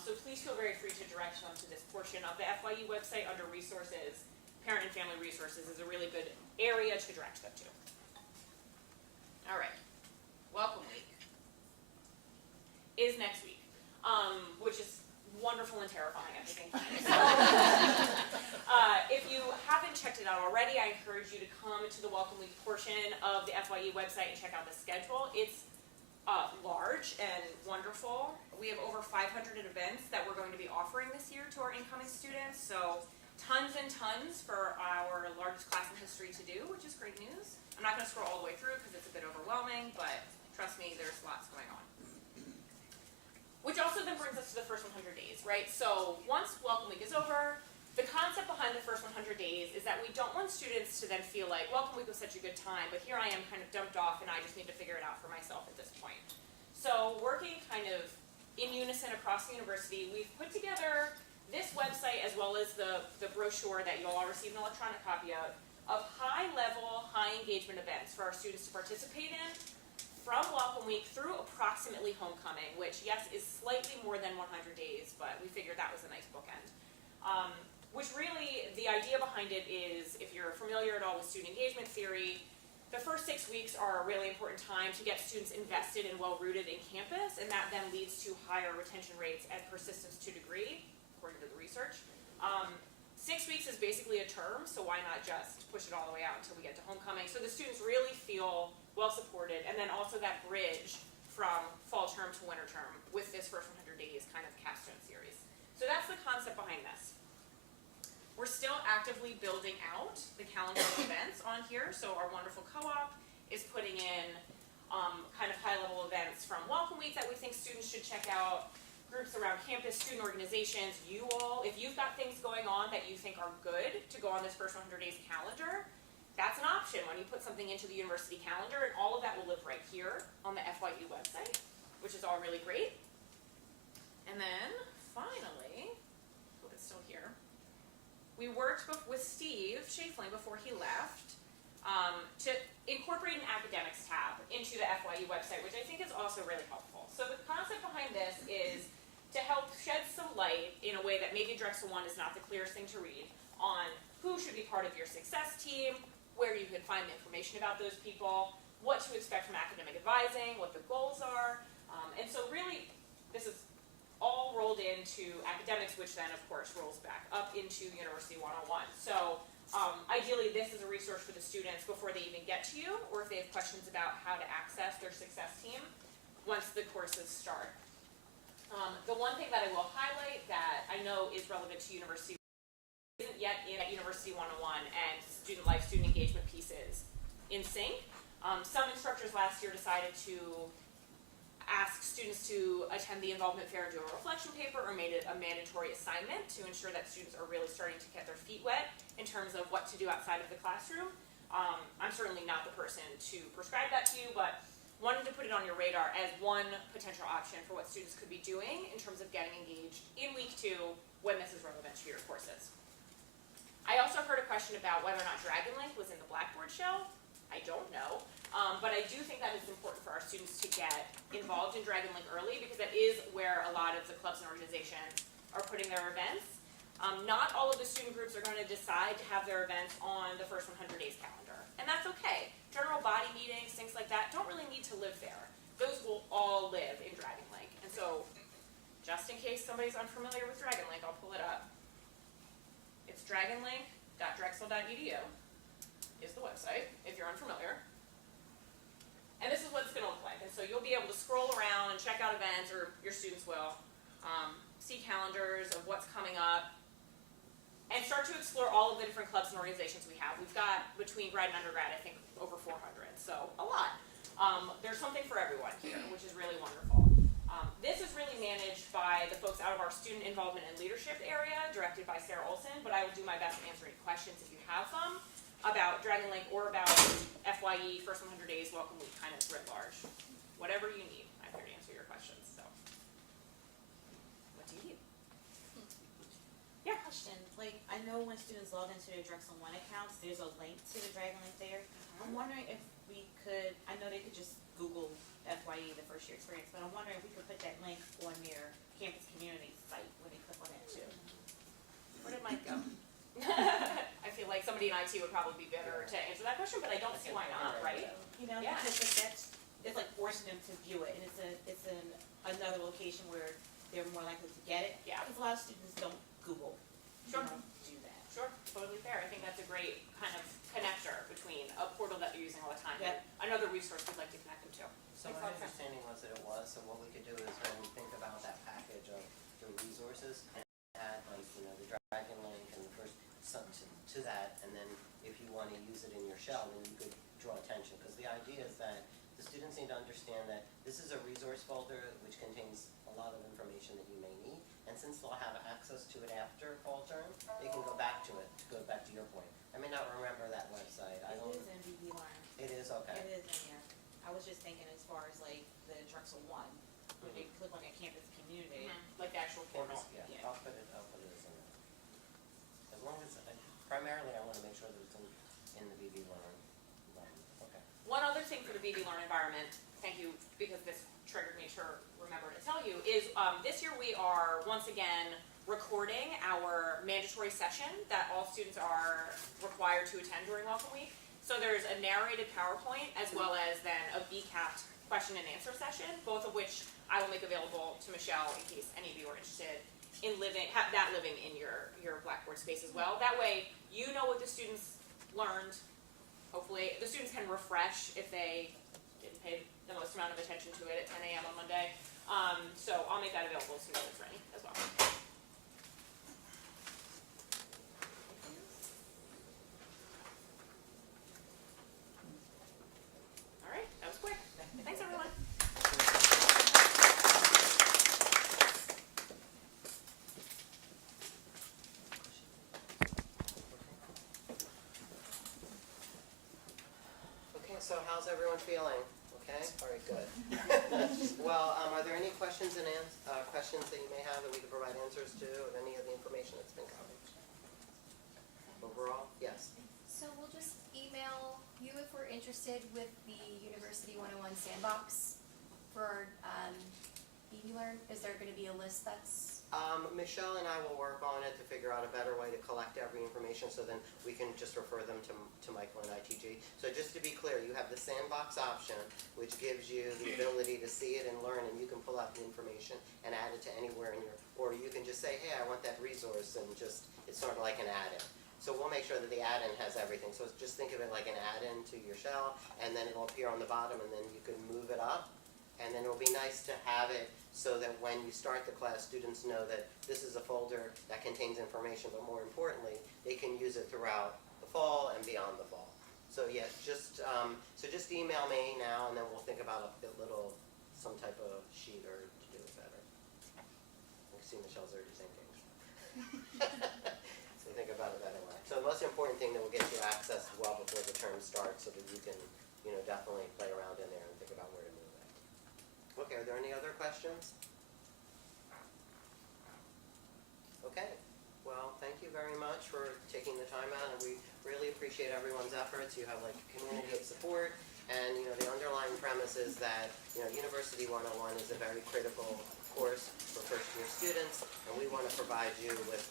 So please feel very free to direct them to this portion of the FYE website under resources. Parent and family resources is a really good area to direct them to. All right, Welcome Week is next week, which is wonderful and terrifying at the same time. So, if you haven't checked it out already, I encourage you to come to the Welcome Week portion of the FYE website and check out the schedule. It's large and wonderful. We have over 500 events that we're going to be offering this year to our incoming students, so tons and tons for our largest class in history to do, which is great news. I'm not going to scroll all the way through because it's a bit overwhelming, but trust me, there's lots going on. Which also then brings us to the first 100 days, right? So once Welcome Week is over, the concept behind the first 100 days is that we don't want students to then feel like, Welcome Week was such a good time, but here I am kind of dumped off and I just need to figure it out for myself at this point. So working kind of in unison across the university, we've put together this website as well as the brochure that you'll all receive an electronic copy of high-level, high-engagement events for our students to participate in from Welcome Week through approximately homecoming, which yes is slightly more than 100 days, but we figured that was a nice bookend. Which really, the idea behind it is, if you're familiar at all with student engagement theory, the first 6 weeks are a really important time to get students invested and well-rooted in campus, and that then leads to higher retention rates and persistence to degree, according to the research. 6 weeks is basically a term, so why not just push it all the way out until we get to homecoming? So the students really feel well-supported, and then also that bridge from fall term to winter term with this first 100 days kind of capstone series. So that's the concept behind this. We're still actively building out the calendar of events on here, so our wonderful co-op is putting in kind of high-level events from Welcome Week that we think students should check out, groups around campus, student organizations, you all, if you've got things going on that you think are good to go on this first 100 days calendar, that's an option when you put something into the university calendar, and all of that will live right here on the FYU website, which is all really great. And then, finally, hope it's still here, we worked with Steve Schafling before he left to incorporate an academics tab into the FYU website, which I think is also really helpful. So the concept behind this is to help shed some light in a way that maybe Drexel 1 is not the clearest thing to read on who should be part of your success team, where you can find the information about those people, what to expect from academic advising, what the goals are. And so really, this is all rolled into academics, which then, of course, rolls back up into University 101. So ideally, this is a resource for the students before they even get to you, or if they have questions about how to access their success team once the courses start. The one thing that I will highlight that I know is relevant to University isn't yet in at University 101 and student life, student engagement pieces in sync. Some instructors last year decided to ask students to attend the involvement fair and do a reflection paper, or made it a mandatory assignment to ensure that students are really starting to get their feet wet in terms of what to do outside of the classroom. I'm certainly not the person to prescribe that to you, but wanted to put it on your radar as one potential option for what students could be doing in terms of getting engaged in week 2 when this is relevant to your courses. I also heard a question about whether or not Dragon Link was in the Blackboard shell. I don't know, but I do think that it's important for our students to get involved in Dragon Link early, because that is where a lot of the clubs and organizations are putting their events. Not all of the student groups are going to decide to have their events on the first 100 days calendar, and that's okay. General body meetings, things like that, don't really need to live there. Those will all live in Dragon Link. And so, just in case somebody's unfamiliar with Dragon Link, I'll pull it up. It's dragonlink.drexel.edu is the website, if you're unfamiliar. And this is what it's going to look like. And so you'll be able to scroll around and check out events, or your students will, see calendars of what's coming up, and start to explore all of the different clubs and organizations we have. We've got, between grad and undergrad, I think over 400, so a lot. There's something for everyone here, which is really wonderful. This is really managed by the folks out of our student involvement and leadership area, directed by Sarah Olson, but I will do my best to answer any questions if you have them about Dragon Link or about FYE, First 100 Days, Welcome Week, kind of writ large. Whatever you need, I'm here to answer your questions. So, what do you need? Yeah. Question. Like, I know when students log into their Drexel 1 accounts, there's a link to the Dragon Link there. I'm wondering if we could, I know they could just Google FYE, the first year experience, but I'm wondering if we could put that link on their campus community site when they click on it too. Where did Mike go? I feel like somebody in IT would probably be better to answer that question, but I don't see why not, right? You know, Yeah. because it's like forcing them to view it, and it's in another location where they're more likely to get it. Yeah. Because a lot of students don't Google. Sure. Do that. Sure, totally fair. I think that's a great kind of connector between a portal that you're using all the time and another resource we'd like to connect them to. So my understanding was that it was, so what we could do is when we think about that package of the resources, and add like, you know, the Dragon Link and the first something to that, and then if you want to use it in your shell, then you could draw attention, because the idea is that the students need to understand that this is a resource folder which contains a lot of information that you may need, and since they'll have access to it after fall term, they can go back to it, to go back to your point. I may not remember that website. It is in BB Learn. It is, okay. It is in here. I was just thinking as far as like the Drexel 1, when they click on their campus community. Like the actual portal. Yeah, I'll put it as in there. As long as, primarily I want to make sure that it's in the BB Learn environment. Okay. One other thing for the BB Learn environment, thank you, because this triggered me to remember to tell you, is this year we are once again recording our mandatory session that all students are required to attend during Welcome Week. So there's a narrated PowerPoint as well as then a VCAPT question and answer session, both of which I will make available to Michelle in case any of you are interested in living in your Blackboard space as well. That way you know what the students learned. Hopefully the students can refresh if they didn't pay the most amount of attention to it at 10 a.m. on Monday. So I'll make that available as soon as it's ready as well. All right, that was quick. Thanks everyone. Okay, so how's everyone feeling? Okay, all right, good. Well, are there any questions questions that you may have that we can provide answers to of any of the information that's been covered? Overall, yes. So we'll just email you if we're interested with the University 101 Sandbox for BB Learn. Is there going to be a list that's... Michelle and I will work on it to figure out a better way to collect every information so then we can just refer them to Michael and ITG. So just to be clear, you have the Sandbox option, which gives you the ability to see it and learn, and you can pull out the information and add it to anywhere in your, or you can just say, hey, I want that resource, and just, it's sort of like an add-in. So we'll make sure that the add-in has everything. So just think of it like an add-in to your shell, and then it'll appear on the bottom, and then you can move it up. And then it'll be nice to have it so that when you start the class, students know that this is a folder that contains information, but more importantly, they can use it throughout the fall and beyond the fall. So yeah, just email me now, and then we'll think about some type of sheet or to do it better. I see Michelle's already thinking. So think about it that way. So the most important thing that will get you access well before the term starts, so that you can, definitely play around in there and think about where to move it. Okay, are there any other questions? Okay, well, thank you very much for taking the time out, and we really appreciate everyone's efforts. You have like a community of support, and the underlying premise is that University 101 is a very critical course for first-year students, and we want to provide you with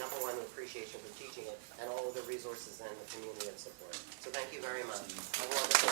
number one, appreciation for teaching it, and all of the resources and the community of support. So thank you very much. Have a wonderful